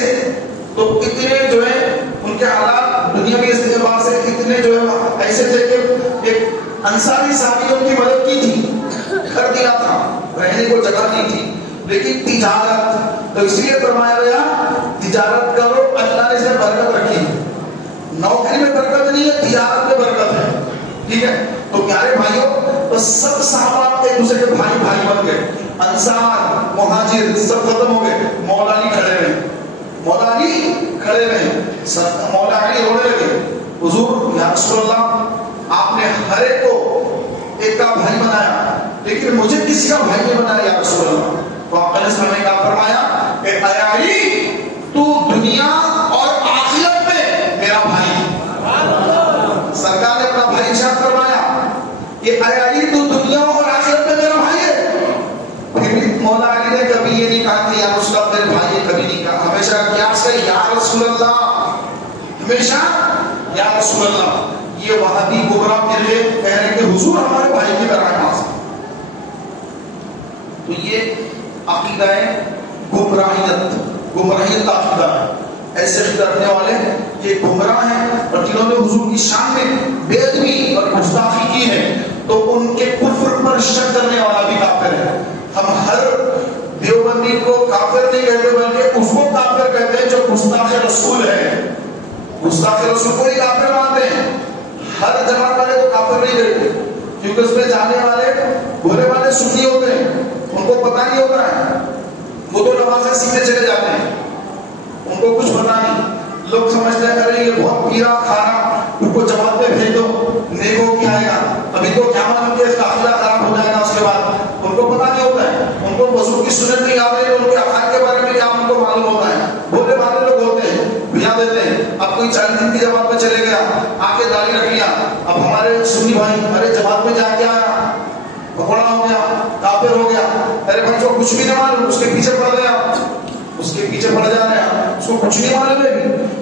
تو اتنے جو ہے ان کے حالات دنیاوی اعتبار سے اتنے جو ہے ایسے تھے کہ ایک انصاری صحابیوں کی مدد کی تھی، گھر دیا تھا، رہنے کو جگہ نہیں تھی، لیکن تجارت، تو اس لیے فرمایا گیا تجارت کرو، اللہ نے اس میں برکت رکھی ہے۔ نوکری میں برکت نہیں ہے، تجارت میں برکت ہے، ٹھیک ہے؟ تو پیارے بھائیوں، تو سب صحابہ ایک دوسرے کے بھائی بھائی بن گئے، انصار مہاجر سب ختم ہو گئے، مولا علی کھڑے رہے، مولا علی کھڑے رہے، مولا علی رونے لگے، حضور یا رسول اللہ آپ نے ہر ایک کو ایک کا بھائی بنایا، لیکن مجھے کسی کا بھائی نہیں بنایا یا رسول اللہ۔ تو آپ علیہ السلام نے کہا فرمایا کہ اے علی تو دنیا اور آخرت میں میرا بھائی ہے۔ سرکار نے اپنا بھائی ارشاد فرمایا کہ اے علی تو دنیا اور آخرت میں میرا بھائی ہے۔ پھر بھی مولا علی نے کبھی یہ نہیں کہا کہ یا رسول اللہ میرے بھائی ہے، کبھی نہیں کہا، ہمیشہ قیاس سے یا رسول اللہ، ہمیشہ یا رسول اللہ۔ یہ وہابی گمراہ پھر کہہ رہے ہیں کہ حضور ہمارے بھائی کی طرح ہے۔ تو یہ عقیدہ ہے گمراہیت، گمراہیت کا عقیدہ ہے۔ ایسے کرنے والے یہ گمراہ ہیں، اور جنہوں نے حضور کی شان میں بے ادبی اور گستاخی کی ہے تو ان کے کفر پر شک کرنے والا بھی کافر ہے۔ ہم ہر دیوبندی کو کافر نہیں کہتے بلکہ اس کو کافر کہتے ہیں جو گستاخ رسول ہے۔ گستاخ رسول کو ہی کافر مانتے ہیں، ہر جماعت والے کو کافر نہیں کہتے، کیونکہ اس میں جانے والے بھولے والے سنی ہوتے ہیں، ان کو پتہ نہیں ہوتا ہے، وہ تو نمازیں سیکھنے چلے جاتے ہیں، ان کو کچھ پتہ نہیں۔ لوگ سمجھتے ہیں ارے یہ بہت پیرا کھارا، ان کو جماعت میں بھیج دو، نیک ہو کے آئے گا، ابھی تو کیا معلوم کہ قافلہ خراب ہو جائے گا اس کے بعد، ان کو پتہ نہیں ہوتا ہے، ان کو وضو کی سنت نہیں یاد ہے، ان کے عقائد کے بارے میں کیا ان کو معلوم ہوتا ہے۔ بھولے والے لوگ ہوتے ہیں، بھجا دیتے ہیں۔ اب کوئی 40 دن کی جماعت میں چلے گیا، آ کے داڑھی رکھ لیا، اب ہمارے سنی بھائی ارے جماعت میں جا کے آیا، پکوڑا ہو گیا، کافر ہو گیا، ارے بھائی کو کچھ بھی نہیں معلوم، اس کے پیچھے پڑ گیا، اس کے پیچھے پڑ جا رہے ہیں، اس کو کچھ نہیں معلوم ہے،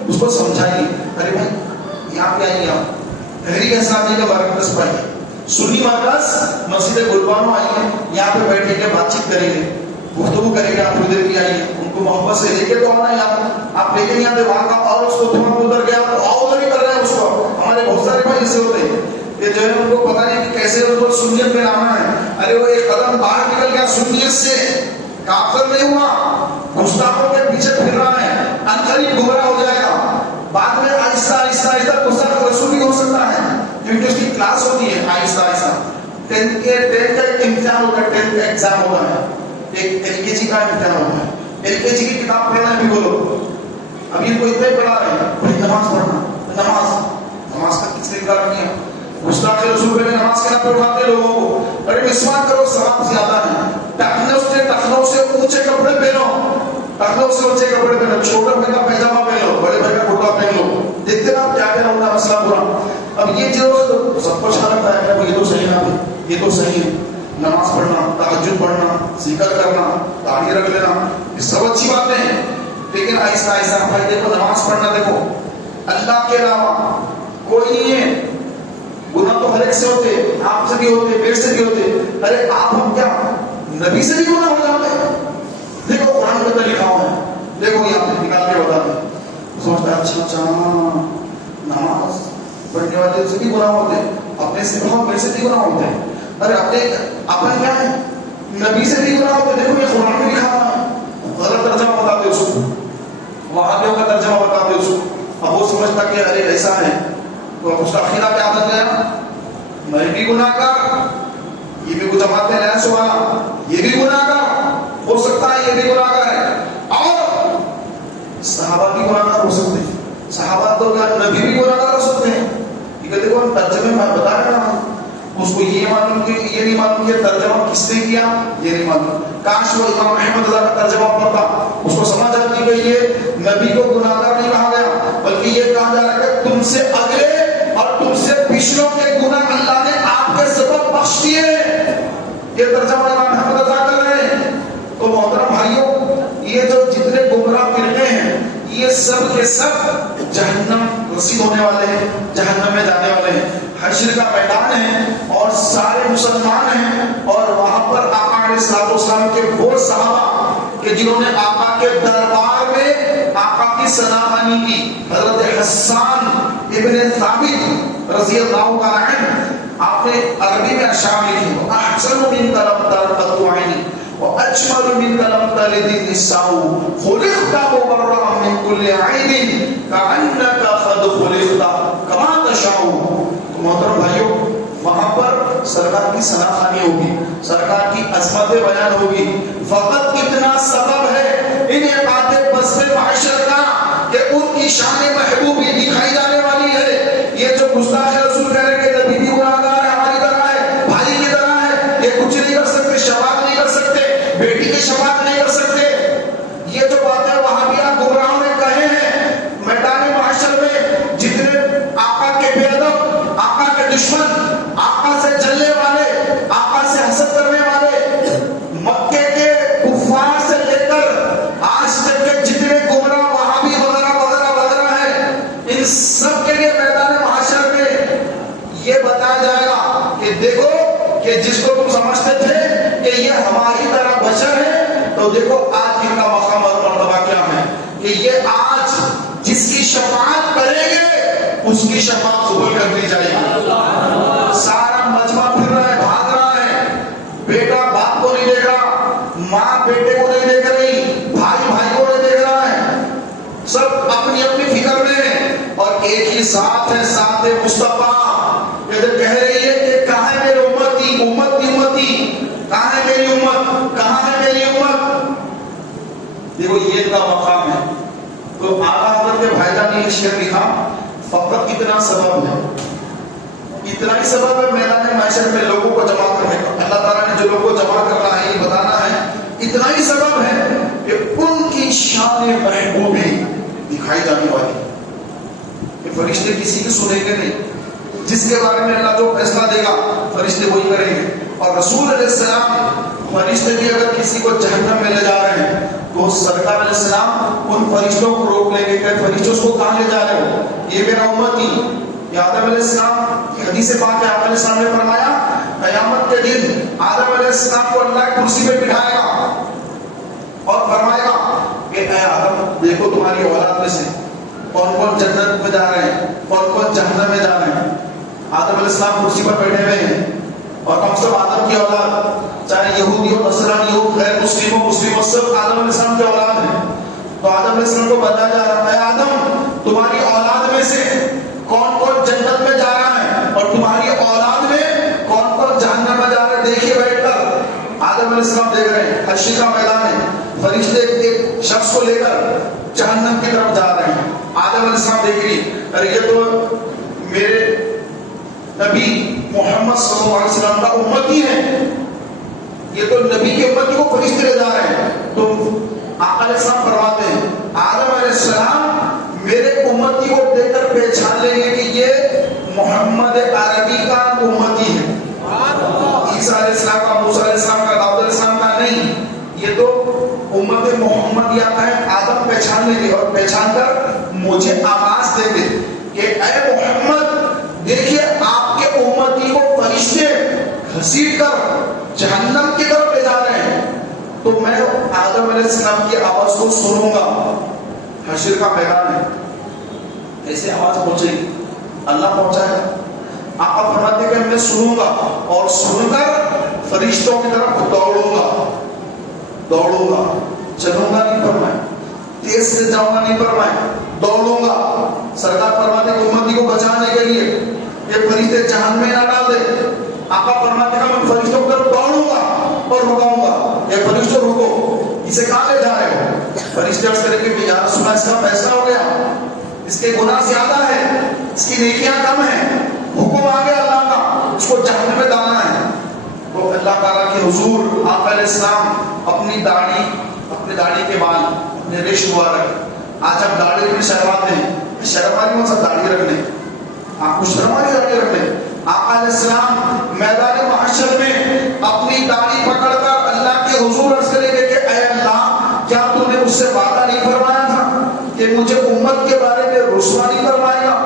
اس کو سمجھائیے ارے بھائی یہاں پہ آئیے، آپ تحریک انصاف کا مرکز پائیے، سنی مرکز مسجد گلبانو آئیے، یہاں پہ بیٹھے کے بات چیت کریں گے، گفتگو کریں گے، آپ تھوڑی دیر بھی آئیے، ان کو محبت سے لے کے تو آنا ہے، آپ لے کے نہیں آتے وہاں کا، اور اس کو تھوڑا ادھر گیا تو آؤ ادھر ہی کر رہے ہیں اس کو۔ ہمارے بہت سارے بھائی ایسے ہوتے ہیں کہ جو ہے ان کو پتہ نہیں کہ کیسے ان کو سنیت میں لانا ہے، ارے وہ ایک قدم باہر نکل گیا سنیت سے، کافر نہیں ہوا، گستاخوں کے پیچھے پھر رہا ہے، عنقریب گمراہ ہو جائے گا، بعد میں آہستہ آہستہ آہستہ گستاخ رسول بھی ہو سکتا ہے، کیونکہ اس کی کلاس ہوتی ہے آہستہ آہستہ۔ 10th کا ایک امتحان ہوتا ہے، 10th کا ایگزام ہوتا ہے، ایک LKG کا امتحان ہوتا ہے، LKG کی کتاب پڑھنا ہے بھی بولو، اب یہ کو اتنا ہی پڑھا رہے ہیں، بھائی نماز پڑھنا، نماز کا کس نے کہا نہیں ہے، گستاخ رسول میں نماز کے نام پہ اٹھاتے لوگوں کو، ارے مسواک کرو ثواب زیادہ ہے، ٹخنوں سے اونچے کپڑے پہنو، ٹخنوں سے اونچے کپڑے پہنو، چھوٹا بھائی کا پیجامہ پہن لو، بڑے بھائی کا کرتا پہن لو، دیکھتے نا کیا کیا ہوتا ہے مسئلہ پورا۔ اب یہ چیزوں سب کو اچھا لگتا ہے کہ یہ تو صحیح ہے، یہ تو صحیح ہے، نماز پڑھنا، تہجد پڑھنا، ذکر کرنا، داڑھی رکھ لینا، یہ سب اچھی باتیں ہیں، لیکن آہستہ آہستہ بھائی دیکھو نماز پڑھنا، دیکھو اللہ کے علاوہ کوئی نہیں ہے، گناہ تو ہر ایک سے ہوتے، آپ سے بھی ہوتے، میرے سے بھی ہوتے، ارے آپ ہم کیا نبی سے بھی گناہ ہو جاتے ہیں؟ دیکھو قرآن میں تو لکھا ہوا ہے، دیکھو یہاں پہ نکال کے بتا دیں، سوچتا ہے اچھا نماز پڑھنے والے سے بھی گناہ ہوتے ہیں، اپنے سے بہت میرے سے بھی گناہ ہوتے ہیں، ارے اپنے کیا ہے نبی سے بھی گناہ ہوتے ہیں، دیکھو یہ قرآن میں لکھا ہوا ہے، غلط ترجمہ بتاتے اس کو، وہابیوں کا ترجمہ بتاتے اس کو، اب وہ سمجھتا کہ ارے ایسا ہے، تو اس کا عقیدہ کیا بن گیا، میں بھی گناہ کر، یہ بھی کچھ جماعت میں لحظ ہوا، یہ بھی گناہ کر، ہو سکتا ہے یہ بھی گناہ کر ہے، اور صحابہ بھی گناہ کر ہو سکتے ہیں، صحابہ تو کیا نبی بھی گناہ کر ہو سکتے ہیں، یہ دیکھو ہم ترجمے میں بتا رہے ہیں، اس کو یہ معلوم کہ یہ نہیں معلوم کہ ترجمہ کس نے کیا، یہ نہیں معلوم، کاش وہ امام احمد رضا کا ترجمہ پڑھتا، اس کو سمجھ آتی کہ یہ نبی کو گناہ گار نہیں کہا گیا، بلکہ یہ کہا جا رہا ہے کہ تم سے اگلے اور تم سے پچھلوں کے گناہ اللہ نے آپ کے سبب بخش دیے، یہ ترجمہ امام احمد رضا کر رہے ہیں۔ تو محترم بھائیوں، یہ جو جتنے گمراہ فرقے ہیں یہ سب کے سب جہنم رسید ہونے والے ہیں، جہنم میں جانے والے ہیں، حشر کا میدان ہے اور سارے مسلمان ہیں، اور وہاں پر آقا علیہ الصلوۃ والسلام کے وہ صحابہ کہ جنہوں نے آقا کے دربار میں آقا کی ثناخوانی کی، حضرت حسان ابن ثابت رضی اللہ عنہ آپ نے عربی میں اشعار لکھی ہو، احسن من لم ترقط عینی واجمل من لم تلد النساء خلقت مبرأ من كل عیب كأنك قد خلقت كما تشاء. تو محترم بھائیوں، وہاں پر سرکار کی ثنا خوانی ہوگی، سرکار کی عظمت بیان ہوگی. فقط اتنا سبب ہے انہیں آتے بس میں معاشر کا کہ ان کی شان محبوبی دکھائی جانے والی ہے. یہ جو گستاخ رسول کہہ رہے کہ نبی بھی گناہگار ہے، ہماری طرح ہے، بھائی کی طرح ہے، یہ کچھ نہیں کر سکتے، شفاعت نہیں کر سکتے، بیٹی کی شفاعت نہیں کر سکتے، یہ جو باتیں وہابیہ گمراہوں نے کہے ہیں، میدان معاشر میں جتنے آقا کے بے ادب، آقا کے دشمن، آقا سے جلنے والے، آقا سے حسد کرنے والے، مکے کے کفار سے لے کر آج تک کے جتنے گمراہ وہابی وغیرہ وغیرہ وغیرہ ہیں، ان سب کے لیے میدان معاشر میں یہ بتایا جائے گا کہ دیکھو کہ جس کو تم سمجھتے تھے کہ یہ ہماری طرح بشر ہے، تو دیکھو آج ان کا مقام اور مرتبہ کیا ہے کہ یہ آج جس کی شفاعت کریں گے اس کی شفاعت قبول کر دی جائے گی. سارا مجمع پھر رہا ہے، بھاگ رہا ہے، بیٹا باپ کو نہیں دیکھ رہا، ماں بیٹے کو نہیں دیکھ رہی، بھائی بھائی کو نہیں دیکھ رہا ہے، سب اپنی اپنی فکر میں ہیں. اور ایک ہی ذات ہے، ذات مصطفیٰ، کہہ رہی ہے کہ کہاں ہے میری امتی، امت کی امتی، کہاں ہے میری امت، کہاں ہے میری امت. دیکھو یہ کا مقام ہے. تو آقا حضرت کے بھائی جان نے یہ شعر لکھا، فقط اتنا سبب ہے، اتنا ہی سبب ہے میدان معاشر میں لوگوں کو جمع کرنے کا. اللہ تعالیٰ نے جو لوگوں کو جمع کرنا ہے، یہ بتانا ہے، اتنا ہی سبب ہے کہ ان کی شان محبوبی دکھائی جانے والی. کہ فرشتے کسی کی سنیں گے نہیں، جس کے بارے میں اللہ جو فیصلہ دے گا فرشتے وہی کریں گے. اور رسول علیہ السلام، فرشتے بھی اگر کسی کو جہنم میں لے جا رہے ہیں تو سرکار علیہ السلام ان فرشتوں کو روک لیں گے کہ فرشتوں اس کو کہاں لے جا رہے ہو، یہ میرا امتی. آدم علیہ السلام کی حدیث پاک ہے، آدم علیہ السلام نے فرمایا قیامت کے دن آدم علیہ السلام کو اللہ کرسی پہ بٹھائے گا اور فرمائے گا کہ اے آدم، دیکھو تمہاری اولاد میں سے کون کون جنت میں جا رہے ہیں، کون کون جہنم میں جا رہے ہیں. آدم علیہ السلام کرسی پر بیٹھے ہوئے ہیں اور ہم سب آدم کی اولاد، چاہے یہودی ہو، نصرانی ہو، غیر مسلم ہو، مسلم ہو، سب آدم علیہ السلام کی اولاد ہیں. تو آدم علیہ السلام کو بتایا جا رہا ہے اے آدم، تمہاری اولاد میں سے کون کون جنت میں جا رہا ہے اور تمہاری اولاد میں کون کون جہنم میں جا رہا ہے. دیکھیے بیٹھ کر آدم علیہ السلام دیکھ رہے ہیں، حشر کا میدان ہے، فرشتے ایک شخص کو لے کر جہنم کی طرف جا رہے ہیں. آدم علیہ السلام دیکھ رہی، ارے یہ تو میرے نبی محمد صلی اللہ علیہ وسلم کا امتی ہے، یہ تو نبی کی امتی کو فرشتے لے جا رہے ہیں. تو آقا علیہ السلام فرماتے ہیں آدم علیہ السلام میرے امتی کو دیکھ کر پہچان لیں گے کہ یہ محمد عربی کا امتی ہے، عیسیٰ علیہ السلام کا، موسیٰ علیہ السلام کا، داؤد علیہ السلام کا نہیں، یہ تو امت محمدیہ کا ہے. آدم پہچان لیں گے اور پہچان کر مجھے آواز دیں گے کہ اے محمد، دیکھیے آپ کے امتی کو فرشتے گھسیٹ کر جہنم کی طرف لے جا رہے ہیں. تو میں آدم علیہ السلام کی آواز کو سنوں گا. حشر کا میدان ہے، ایسے آواز پہنچے گی، اللہ پہنچائے گا. آقا فرماتے کہ میں سنوں گا اور سن کر فرشتوں کی طرف دوڑوں گا، چلوں گا نہیں فرمائے، تیز سے جاؤں گا نہیں فرمائے، دوڑوں گا. سرکار فرماتے کہ امتی کو بچانے کے لیے یہ فرشتے جہنم میں نہ ڈال دے. آقا فرماتے کہ میں فرشتوں کی طرف دوڑوں گا اور رکاؤں گا، یہ فرشتوں رکو، اسے کہاں لے جا رہے ہو؟ فرشتے عرض کریں گے کہ یا رسول اللہ، اس کا فیصلہ ہو گیا، اس کے گناہ زیادہ ہیں، اس کی نیکیاں کم ہیں، حکم آ گیا اللہ کا، اس کو جہنم میں ڈالنا ہے. تو اللہ تعالیٰ کے حضور آقا علیہ السلام اپنی داڑھی کے بال، اپنے ریش مبارک، آج آپ داڑھی میں شرماتے ہیں، شرم آ رہی ہے داڑھی رکھنے، آپ کو شرم آ رہی ہے داڑھی رکھنے. آقا علیہ السلام میدان محشر میں اپنی داڑھی پکڑ کر اللہ کے حضور عرض کریں گے کہ اے اللہ، کیا تو نے مجھ سے وعدہ نہیں فرمایا تھا کہ مجھے امت کے بارے میں رسوا نہیں فرمائے گا؟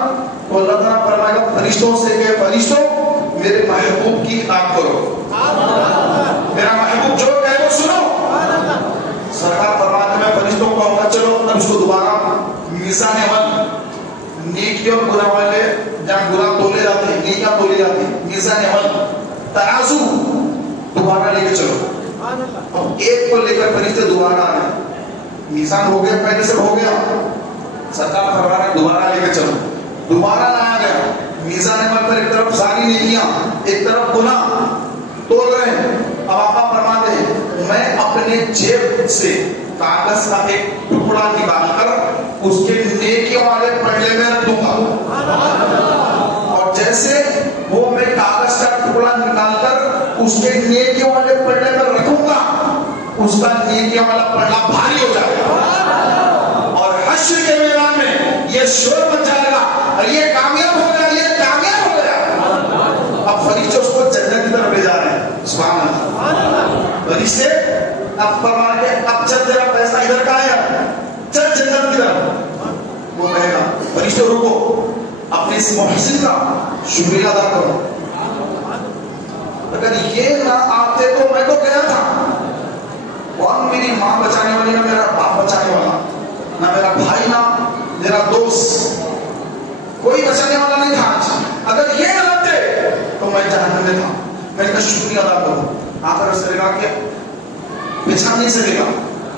تو اللہ تعالیٰ فرمائے گا فرشتوں سے کہ فرشتوں میرے محبوب کی اطاعت کرو، میرا محبوب جو کہے وہ سنو. سرکار فرماتے میں فرشتوں کو کہوں گا چلو اب اس کو دوبارہ میزان عمل نیکی اور گناہ والے جہاں گناہ تولے جاتے ہیں، نیکیاں تولی جاتی ہیں، میزان عمل، ترازو دوبارہ لے کے چلو. اب ایک کو لے کر فرشتے دوبارہ آ رہے ہیں، میزان ہو گیا، پہلے سے ہو گیا، سرکار فرما رہے دوبارہ لے کے چلو. دوبارہ لایا گیا، میزان عمل پر ایک طرف ساری نیکیاں، ایک طرف گناہ تول رہے ہیں. اب آقا فرماتے ہیں میں اپنے جیب سے کاغذ کا ایک ٹکڑا نکال کر اس کے نیکی والے پلڑے میں رکھ دوں گا، اور جیسے وہ میں کاغذ کا ٹکڑا نکال کر اس کے نیکی والے پلڑے میں رکھوں گا، اس کا نیکی والا پلڑا بھاری ہو جائے گا اور حشر کے میدان میں یہ شور مچ جائے گا اور یہ کامیاب ہو گیا، یہ کامیاب ہو گیا. اب فرشتے اس کو جنت کی طرف لے جا رہے ہیں. سبحان اللہ. فرشتے اب فرما کے اب چل تیرا پیسہ ادھر کا ہے، چل جنت کی طرف. وہ کہے گا فرشتے رکو، اپنے اس محسن کا شکریہ ادا کرو، اگر یہ نہ آتے تو میں تو گیا تھا. کون میری ماں بچانے والی، نہ میرا باپ بچانے والا، نہ میرا بھائی، نہ میرا دوست، کوئی بچانے والا نہیں تھا. اگر یہ نہ آتے تو میں جہنم میں تھا. میں اس کا شکریہ ادا کروں. آ کر عرض کرے گا کہ پہچان نہیں سکے گا،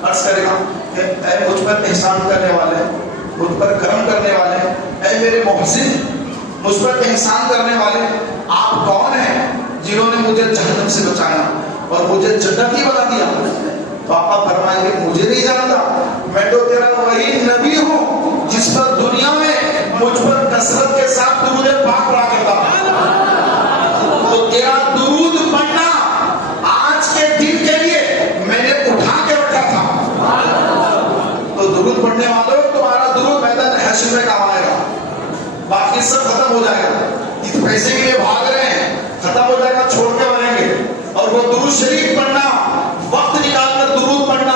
عرض کرے گا کہ اے مجھ پر احسان کرنے والے، مجھ پر کرم کرنے والے، اے میرے محسن، مجھ پر احسان کرنے والے، آپ کون ہیں جنہوں نے مجھے جہنم سے بچایا اور مجھے جنتی بنا دیا؟ تو آپ فرمائیں گے مجھے نہیں جانتا، میں تو تیرا وہی نبی ہوں جس پر دنیا میں مجھ پر کثرت کے ساتھ درود پاک پڑھا کرتا. تو تیرا درود پڑھنا آج کے دن کے لیے میں نے اٹھا کے رکھا تھا. تو درود پڑھنے والوں تمہارا درود میدان حشر میں کام آئے گا. باقی سب ختم ہو جائے گا، اس پیسے کے لیے بھاگ رہے ہیں ختم ہو جائے گا، چھوڑ کے مریں گے. اور وہ درود شریف پڑھنا، وقت نکال کر درود پڑھنا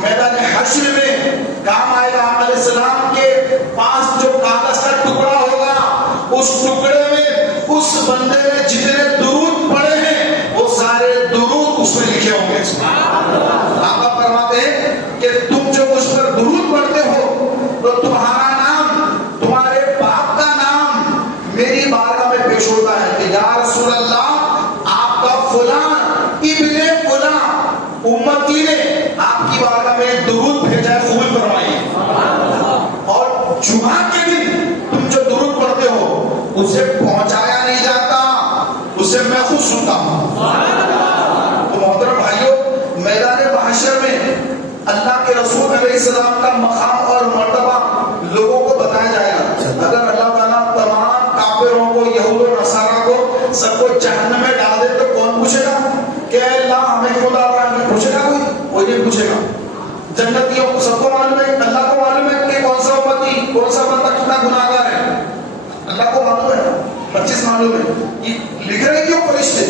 میدان حشر میں کام آئے گا. علیہ السلام کے پاس جو کاغذ کا ٹکڑا ہوگا، اس ٹکڑے میں اس بندے نے جتنے درود پڑھے ہیں وہ سارے درود اس میں لکھے ہوں گے. آقا فرماتے ہیں کہ تم جو مجھ پر درود پڑھتے ہو تو تمہارا نام، تمہارے باپ کا نام میری بارگاہ میں پیش ہوتا ہے کہ یا رسول اللہ، آپ کا فلاں ابن فلاں امتی نے آپ کی بارگاہ میں درود بھیجا ہے، قبول فرمائیے. اور جمعہ کے دن تم جو درود پڑھتے ہو اسے پہنچایا نہیں جاتا، اسے میں خود سنتا ہوں. تو محترم بھائیوں، میدان محشر میں اللہ کے رسول علیہ السلام کا مقام اور مرتبہ لوگوں کو بتایا جائے گا. اگر اللہ تعالیٰ تمام کافروں کو، یہود و نصارہ کو، سب کو جہنم میں ڈال دے تو کون پوچھے گا کہ اللہ ہمیں کیوں ڈال رہا ہے؟ پوچھے گا کوئی نہیں پوچھے گا. جنتیوں کو سب کو معلوم ہے، اللہ کو معلوم ہے کہ کون سا امتی، کون سا بندہ کتنا گناہ گار ہے. اللہ کو معلوم ہے، ہر چیز معلوم ہے. یہ لکھ رہے کیوں فرشتے؟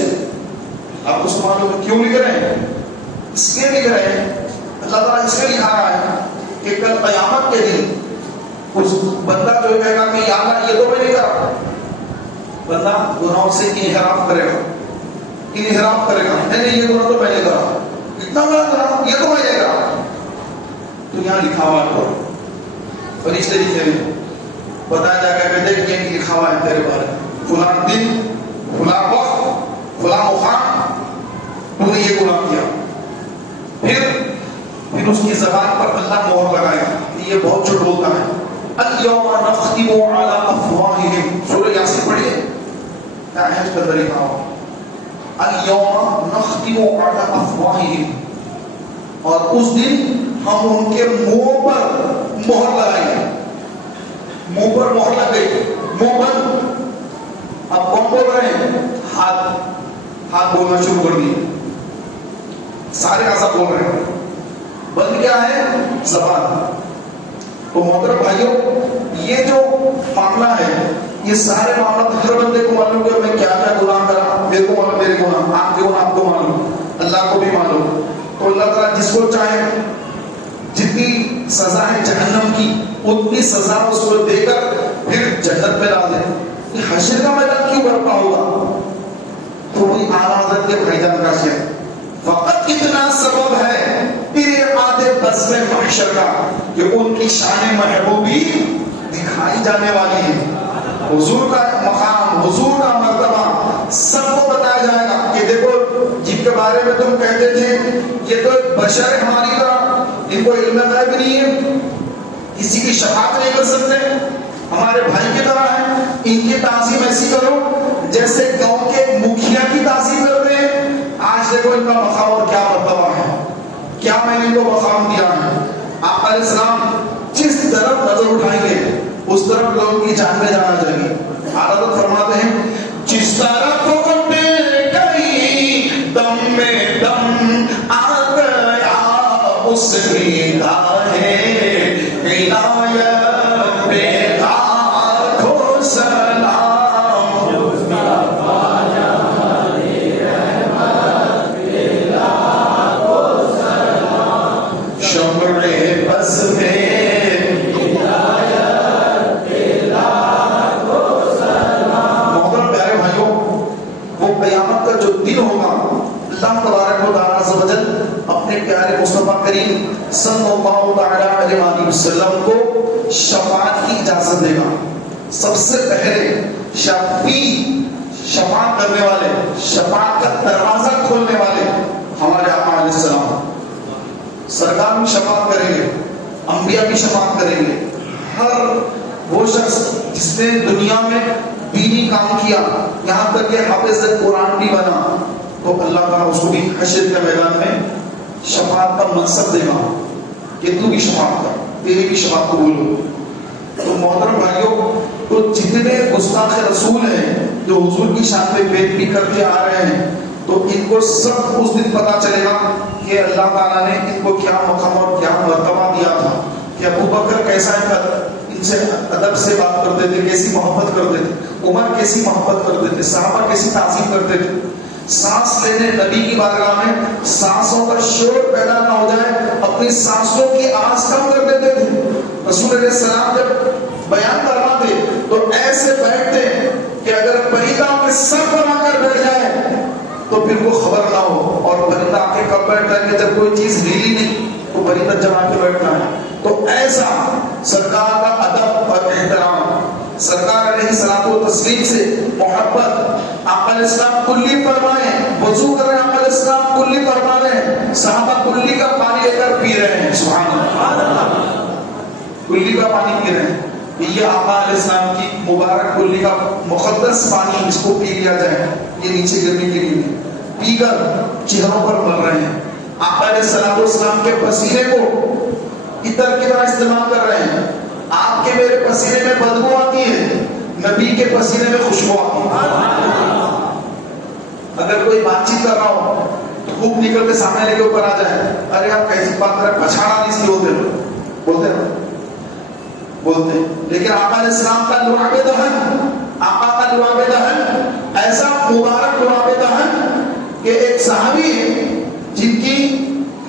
آپ کو معلوم ہے کیوں لکھ رہے ہیں؟ اس لیے لکھ رہے ہیں، اللہ تعالیٰ اس لیے لکھا رہا ہے کہ کل قیامت کے دن اس بندہ جو کہے گا کہ یا اللہ یہ تو میں نہیں کرا، بندہ گناہوں سے انحراف کرے گا، انحراف کرے گا، نہیں یہ گناہ تو میں نے کرا، اتنا بڑا گناہ یہ تو میں نے کرا. تو یہاں لکھا ہوا ہے، فرشتے لکھے ہیں، بتایا جائے گا کہ دیکھ یہ لکھا ہوا ہے تیرے بارے، فلاں دن، فلاں وقت، فلاں مقام تو نے یہ گناہ کیا. پھر اس کی زبان پر اللہ مہر لگائے گا. یہ بہت جھوٹ بولتا ہے. اليوم نختم على افواههم، سورہ یاسین پڑھیے، کیا ہے اس کا طریقہ ہو. اليوم نختم على افواههم، اور اس دن ہم ان کے منہ پر مہر لگائیں گے. منہ پر مہر لگ گئی، منہ بند. اب کون بول رہے ہیں؟ ہاتھ بولنا شروع کر دیے، سارے ایسا بول رہے ہیں. بند کیا ہے؟ زبان. تو محترم بھائیوں، یہ جو معاملہ ہے، یہ سارے معاملات ہر بندے کو معلوم کہ میں کیا کیا گناہ کرا، میرے کو معلوم میرے گناہ، آپ کے گناہ آپ کو معلوم، اللہ کو بھی معلوم. تو اللہ تعالیٰ جس کو چاہے جتنی سزا ہے جہنم کی اتنی سزا اس کو دے کر پھر جنت میں ڈال دے. یہ حشر کا میدان کیوں برپا ہوگا؟ تو وہی اعلیٰ حضرت کے بھائی جان کا شعر، فقط اتنا سبب ہے تیرے آدھے بس میں محشر کا کہ ان کی شان محبوبی دکھائی جانے والی ہے. حضور کا مقام، حضور کا مرتبہ سب کو بتایا جائے گا کہ دیکھو جن کے بارے میں تم کہتے تھے یہ تو بشر ہے ہماری طرح، ان کو علم غیب نہیں ہے، کسی کی شفاعت نہیں کر سکتے، ہمارے بھائی کی طرح ہیں، ان کی تعظیم ایسی کرو جیسے گاؤں کے مکھیا کی تعظیم کرتے ہیں۔ آج دیکھو ان کا مقام اور کیا مرتبہ ہے، کیا میں نے ان کو مقام دیا ہے۔ آقا علیہ السلام جس طرف نظر اٹھائیں گے اس طرف لوگوں کی جان میں جانا چاہیے۔ حضرت فرماتے ہیں جس طرف گئی دم میں دم آ گیا اس کی راہیں عنایت پہ لاکھوں سلام، شمع بس میں قیامت کا جو دن ہوگا اللہ تبارک و تعالیٰ عز و جل اپنے پیارے مصطفیٰ کریم صلی اللہ علیہ وآلہ وسلم کو شفاعت کی اجازت دے گا۔ سب سے پہلے شفاعت کرنے والے، شفاعت کا دروازہ کھولنے والے ہمارے آقا علیہ السلام سرکار بھی شفاعت کریں گے، انبیاء بھی شفاعت کریں گے۔ ہر وہ شخص جس نے دنیا میں دینی کام کیا، یہاں تک کہ حافظ قرآن بھی بنا، تو اللہ تعالیٰ اس کو بھی حشر کے میدان میں شفاعت کا منصب دے گا کہ تو بھی شفاعت کر، تیری بھی شفاعت قبول ہو۔ تو محترم بھائیوں، تو جتنے گستاخ رسول ہیں جو حضور کی شان پہ بیت بھی کرتے آ رہے ہیں، تو ان کو سب اس دن پتا چلے گا کہ اللہ تعالیٰ نے ان کو کیا مقام اور کیا مرتبہ دیا تھا، کہ ابو بکر کیسا ان سے ادب سے بات کرتے تھے، کیسی محبت کرتے تھے، عمر کیسی محبت کرتے تھے، صحابہ کیسی تعظیم کرتے تھے۔ سانس لینے نبی کی بارگاہ میں سانسوں کا شور پیدا نہ ہو جائے، اپنی سانسوں کی آواز کم کر دیتے تھے۔ رسول علیہ السلام جب بیان کرواتے تو ایسے بیٹھتے کہ اگر پرندہ کے سر پر آ کر بیٹھ جائے تو پھر وہ خبر نہ ہو، اور پرندہ آ کے کب بیٹھتا ہے کہ جب کوئی چیز ہلی نہیں تو پرندہ جب آ کے بیٹھتا ہے۔ تو ایسا سرکار کا ادب اور احترام، سرکار علیہ الصلوۃ والتسلیم سے محبت، آقا علیہ السلام کلی فرمائے، وضو کر رہے ہیں آقا علیہ السلام کلی فرما رہے ہیں، صحابہ کلی کا پانی لے کر پی رہے ہیں، سبحان اللہ، کلی کا پانی پی رہے ہیں۔ یہ آقا علیہ السلام کی مبارک کلی کا مقدس پانی، اس کو پی لیا جائے، یہ نیچے گرنے کے لیے پی کر چہروں پر مل رہے ہیں۔ آقا علیہ السلام کے پسینے کو عطر کی طرح استعمال کر رہے ہیں۔ آپ کے میرے پسینے میں بدبو آتی ہے، نبی کے پسینے میں خوشبو آتی ہے۔ اگر کوئی بات چیت کر رہا ہو تو خوب نکل کے سامنے لے کے اوپر آ جائے، ارے آپ کیسی بات کر رہے ہیں، پچھاڑا نہیں سی بولتے بولتے۔ لیکن آقا علیہ السلام کا لعاب دہن، آقا کا لعاب دہن ایسا مبارک لعاب دہن کہ ایک صحابی ہے جن کی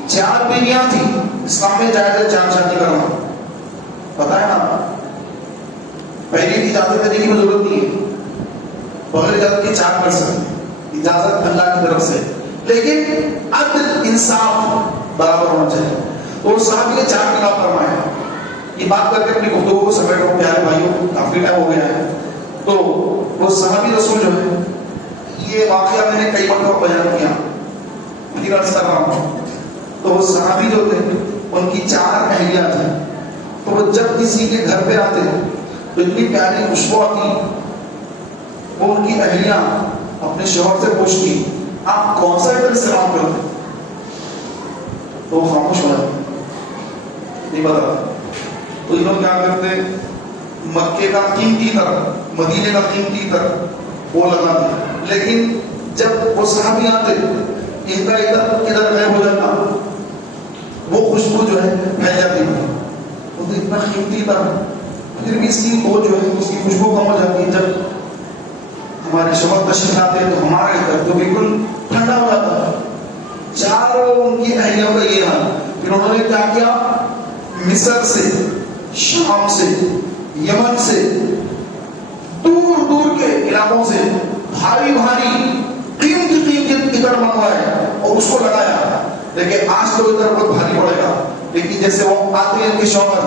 4 بیویاں تھی، اسلام میں جائز ہے 4 شادی کرنا، پتا ہے نا، پہلی اجازت دینے کی ضرورت نہیں ہے، بغیر اجازت کی 4 کر سکتے، اجازت اللہ کی طرف سے، لیکن عدل انصاف برابر ہونا چاہیے۔ تو صحابی نے 4 طلاق فرمایا۔ یہ بات کر کے اپنی گفتگو کو سمیٹ رہا ہوں پیارے بھائیوں، کافی ٹائم ہو گیا ہے۔ تو وہ صحابی رسول جو ہے، یہ واقعہ میں نے کئی مرتبہ بیان کیا، پھر عرض کر رہا ہوں۔ تو وہ صحابی جو تھے ان کی 4 اہلیہ تھیں، تو وہ جب کسی کے گھر پہ آتے تو اتنی پیاری خوشبو آتی، وہ ان کی اہلیہ اپنے شوہر سے پوچھتی آپ کون سا ادھر استعمال کرتے، تو وہ خاموش ہو جاتے، نہیں پتا۔ تو انہوں کیا کرتے، مکے کا قیمتی تر، مدینے کا قیمتی تر وہ لگاتے، لیکن جب وہ صحابی آتے ان کا ادھر غائب ہو جاتا، وہ خوشبو جو ہے پھیل جاتی ہے، وہ تو اتنا قیمتی تر، پھر بھی اس کی وہ جو ہے اس کی خوشبو کم ہو جاتی ہے۔ جب ہمارے شوہر تشریف لاتے ہیں تو ہمارے ادھر تو بالکل ٹھنڈا ہو جاتا ہے۔ 4 ان کی اہلیوں کا یہ حال۔ پھر انہوں نے کیا کیا، مصر سے، شام سے، یمن سے، دور دور کے علاقوں سے بھاری بھاری قیمتی ادھر منگوائے اور اس کو لگایا۔ لیکن آج تو ادھر بہت بھاری پڑے گا، لیکن جیسے وہ آتے ہیں ان کے شوہر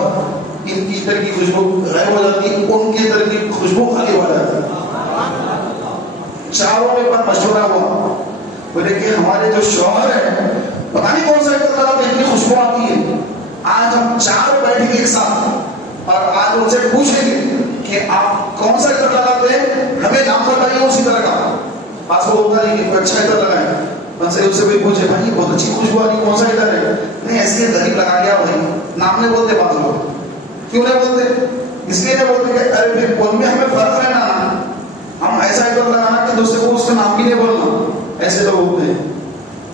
ان کی عطر کی خوشبو غائب ہو جاتی، ان کی عطر کی خوشبو خالی ہو جاتی. چاروں میں پر مشورہ ہوا، بولے کہ ہمارے جو شوہر ہیں پتہ نہیں کون سا عطر لگاتے ہیں، اتنی خوشبو آتی ہے. آج ہم چار بیٹھیں گے ایک ساتھ اور آج ان سے پوچھیں گے کہ آپ کون سا عطر لگاتے ہیں، ہمیں نام بتائیے اسی طرح کا. پاس وہ ہوتا نہیں کہ کوئی اچھا عطر لگائے، ان سے کوئی پوچھے بھائی بہت اچھی خوشبو آ رہی کون سا عطر ہے، نہیں ایسے غریب لگا گیا بھائی، نام نہیں بولتے. بعض لوگ کیوں نہیں بولتے؟ اس لیے نہیں بولتے کہ ارے پھر ان میں ہمیں فرق ہے نا، ہم ایسا عطر لگانا کہ دوسرے کو اس کا نام بھی نہیں بولنا، ایسے لوگ ہوتے ہیں.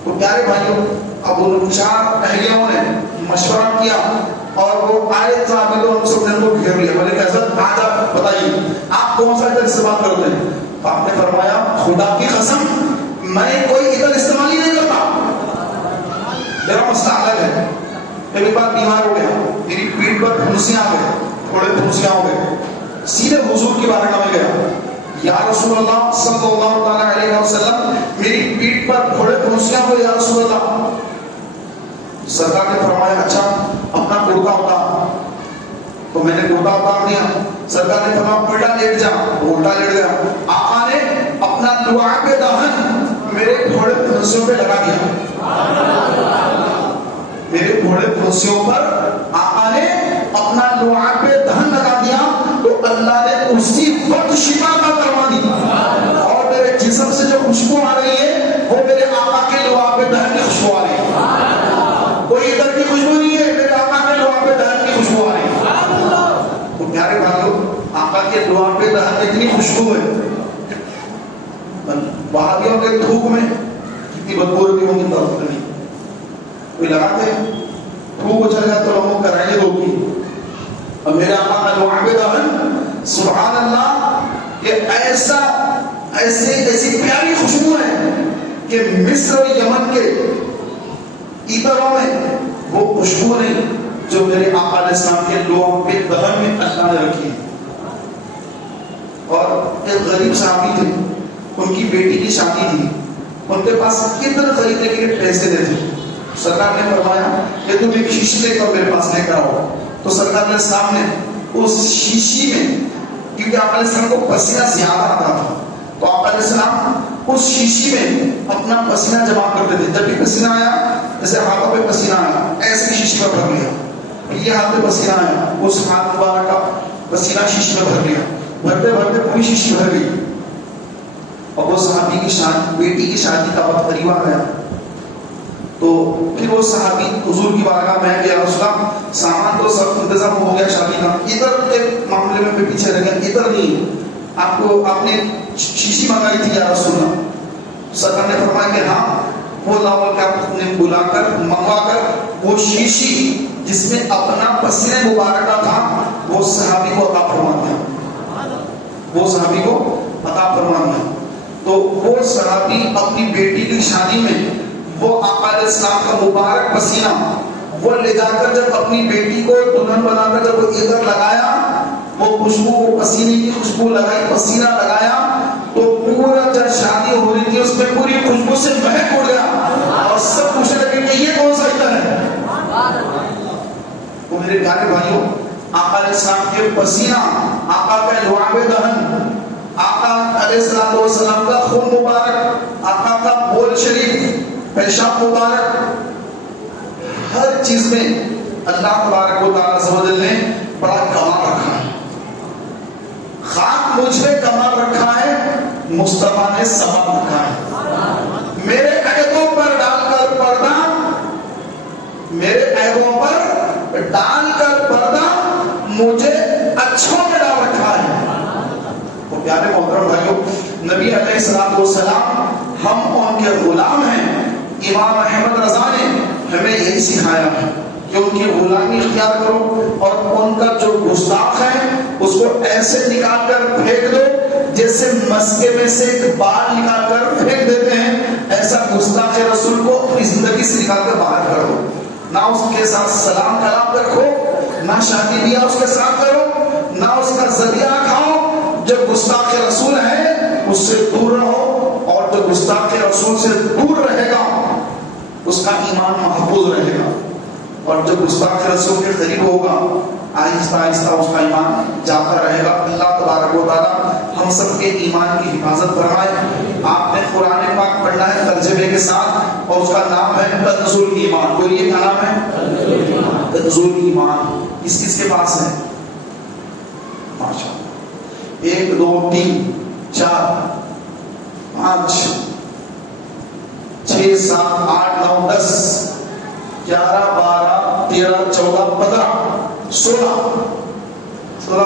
تو پیارے بھائیوں، اب ان چار اہلیوں نے مشورہ کیا اور وہ آئے صحابی تو ان سب نے ان کو گھیر لیا. بولے کہ حضرت آج آپ بتائیے آپ کون سا عطر استعمال کرتے ہیں؟ تو آپ نے فرمایا خدا کی قسم میں کوئی عطر استعمال ہی نہیں کرتا، میرا مسئلہ الگ ہے. ایک بار بیمار ہو گیا، میری پیٹھ پر پھنسیاں آ گئے، تھوڑے پھنسیاں ہو گئے، سیدھے حضور کی بارگاہ میں گیا، یا رسول اللہ صلی اللہ تعالی علیہ وسلم میری پیٹھ پر تھوڑے پھنسیاں ہوئے یا رسول اللہ. سرکار نے فرمایا اچھا اپنا کرتا اتار. تو میں نے کرتا اتار دیا. سرکار نے فرمایا الٹا لیٹ جا، وہ الٹا لیٹ گیا. آقا نے اپنا لعاب دہن میرے تھوڑے پھنسیوں پہ لگا دیا، میرے تھوڑے پھنسیوں پر آقا نے اپنا لعاب دہن لگا دیا. تو اللہ نے اسی وقت شفا عطا فرما دی اور میرے جسم سے جو خوشبو آ رہی ہے وہ میرے آقا کے لعاب دہن کی خوشبو آ رہی ہے. کوئی ادھر کی خوشبو نہیں ہے، میرے آقا کے لعاب دہن کی خوشبو آ رہی ہے. تو پیارے بھائیوں، آقا کے لعاب دہن اتنی خوشبو ہے، وہابیوں کے تھوک میں کتنی بدبو ہوتی ہوگی طرف نہیں کوئی لگاتے ہیں، تھوک اچھل جاتا تو لوگوں کا رہنے دو کی. اور میرے آقا کا لعاب دہن سبحان اللہ کہ ایسی پیاری خوشبو ہے کہ مصر اور یمن کے عطروں میں وہ خوشبو نہیں جو میرے آقا علیہ السلام کے لعاب دہن میں اللہ نے رکھی. اور ایک غریب صحابی تھے، ان کی بیٹی کی شادی تھی، ان کے پاس عطر خریدنے کے لیے پیسے نہیں تھے. سرکار نے فرمایا کہ تم ایک شیشی لے کر میرے پاس لے کر آؤ. تو سرکار علیہ السلام نے اس شیشی میں، کیونکہ آپ علیہ السلام کو پسینہ زیادہ آتا تھا، تو آپ علیہ السلام اس شیشی میں اپنا پسینہ جمع کرتے تھے. جب بھی پسینہ آیا، جیسے ہاتھوں پہ پسینہ آیا ایسے شیشی میں بھر لیا، یہ ہاتھ پہ پسینہ آیا اس ہاتھ مبارک کا پسینہ شیشی میں بھر لیا، بھرتے بھرتے پوری شیشی بھر گئی. اور وہ صحابی کی شادی، بیٹی کی شادی کا وقت قریب آ گیا. تو پھر وہ صحابی حضور کی بارگاہ میں گیا، رسول اللہ سامان تو سب انتظام ہو گیا شادی کا، ادھر کے معاملے میں پیچھے رہ گیا، ادھر نہیں، آپ نے شیشی منگائی تھی یا رسول اللہ. سرکار نے فرمایا کہ ہاں وہ لاؤ، کہ آپ نے بلا کر منگوا کر وہ شیشی جس میں اپنا پسینہ مبارکہ تھا وہ صحابی کو عطا فرما دیا، وہ صحابی کو عطا فرما دیا. تو وہ صحابی اپنی بیٹی کی شادی میں وہ آقا علیہ السلام کا مبارک پسینہ وہ لے جا کر جب اپنی بیٹی کو دلہن بنا کر جب وہ ادھر لگایا، وہ خوشبو، وہ پسینے کی خوشبو لگائی، پسینہ لگایا، تو پورا جب شادی ہو رہی تھی اس میں پوری خوشبو سے مہک اڑ گیا اور سب پوچھنے لگے کہ یہ کون سا عطر ہے. تو میرے پیارے بھائیوں، آقا علیہ السلام کے پسینہ، آقا کا لعاب دہن، آقا علیہ السلام کا خون مبارک، آقا کا بول شریف، پیشاب مبارک، ہر چیز میں اللہ تبارک و تعالیٰ عز و جل نے بڑا کمال رکھا ہے. خاک مجھ پہ کمال رکھا ہے، مصطفیٰ نے ثواب رکھا ہے. میرے عیبوں پر ڈال کر پردہ، میرے عیبوں پر ڈال کر پردہ مجھے اچھوں میں ڈال رکھا ہے. تو پیارے محترم بھائیوں، نبی علیہ السلام ہم ان کے غلام ہیں. امام احمد رضا نے ہمیں یہی سکھایا ہے کہ ان کی غلامی اختیار کرو اور ان کا جو گستاخ ہے اس کو ایسے نکال کر پھینک دو جیسے مسکے میں سے ایک بال نکال کر پھینک دیتے ہیں. ایسا گستاخ رسول کو اپنی زندگی سے نکال کر باہر کر دو. نہ اس کے ساتھ سلام کلام رکھو، نہ شادی بیاہ اس کے ساتھ کرو، نہ اس کا ذریعہ کھاؤ. جو گستاخ رسول ہے اس سے دور رہو، اور جو گستاخ رسول سے دور رہے گا اس کا ایمان محفوظ رہے گا. اور جب گستاخ رسول کے قریب ہوگا آہستہ آہستہ اس کا ایمان جاتا رہے گا. اللہ تبارک و تعالیٰ ہم سب کے ایمان کی حفاظت فرمائے. آپ نے قرآن پاک پڑھنا ہے ترجمے کے ساتھ اور اس کا نام ہے کنز الایمان. بولیے کیا نام ہے؟ کنز الایمان. کس کس کے پاس ہے؟ ماشاء اللہ. 1 2 3 4 5 6 7 8 9 10 11 12 13 14 15 16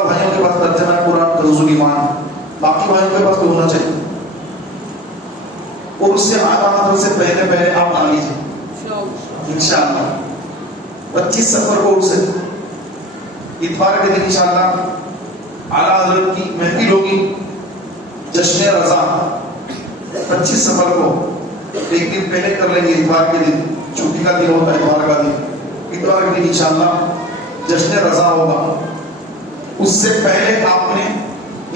بھائیوں کے پاس ترجمہ قرآن کنز الایمان. باقی بھائیوں کے پاس تو ہونا چاہیے. اور اس سے اعلیٰ حضرت سے پہلے آپ آ لیجیے انشاءاللہ. 25 سفر کو سے اتوار کے دن انشاءاللہ اعلیٰ حضرت کی محفل ہوگی جشن رضا. 25 سفر کو ایک دن پہلے کر لیں گے. اتوار کے دن چھٹی کا دن ہوتا ہے. اتوار کا دن اتوار کے دن انشاءاللہ جشن رضا ہوگا. اس سے پہلے آپ نے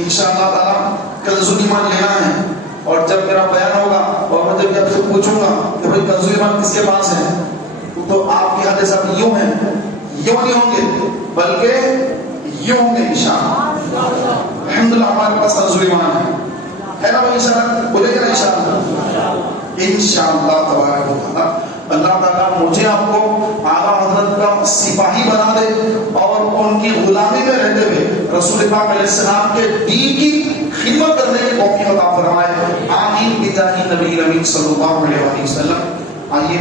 انشاءاللہ تعالیٰ کنز الایمان لینا ہے. اور جب میرا بیان ہوگا اور میں جب آپ سے پوچھوں گا کہ بھائی کنز الایمان کس کے پاس ہے تو آپ کے حال صاحب یوں ہیں. یوں نہیں ہوں گے بلکہ یوں ہوں گے انشاءاللہ. الحمدللہ ہمارے پاس کنز الایمان ہے نا بھائی انشاءاللہ. بولے گا انشاءاللہ انشاءاللہ تبارک و تعالیٰ. اللہ تعالیٰ مجھے آپ کو اعلیٰ حضرت کا سپاہی بنا دے اور ان کی غلامی میں رہتے ہوئے رسول پاک علیہ السلام کے دین کی خدمت کرنے کی توفیق عطا فرمائے. آمین بجاہ نبی الامین صلی اللہ علیہ وسلم. آئیے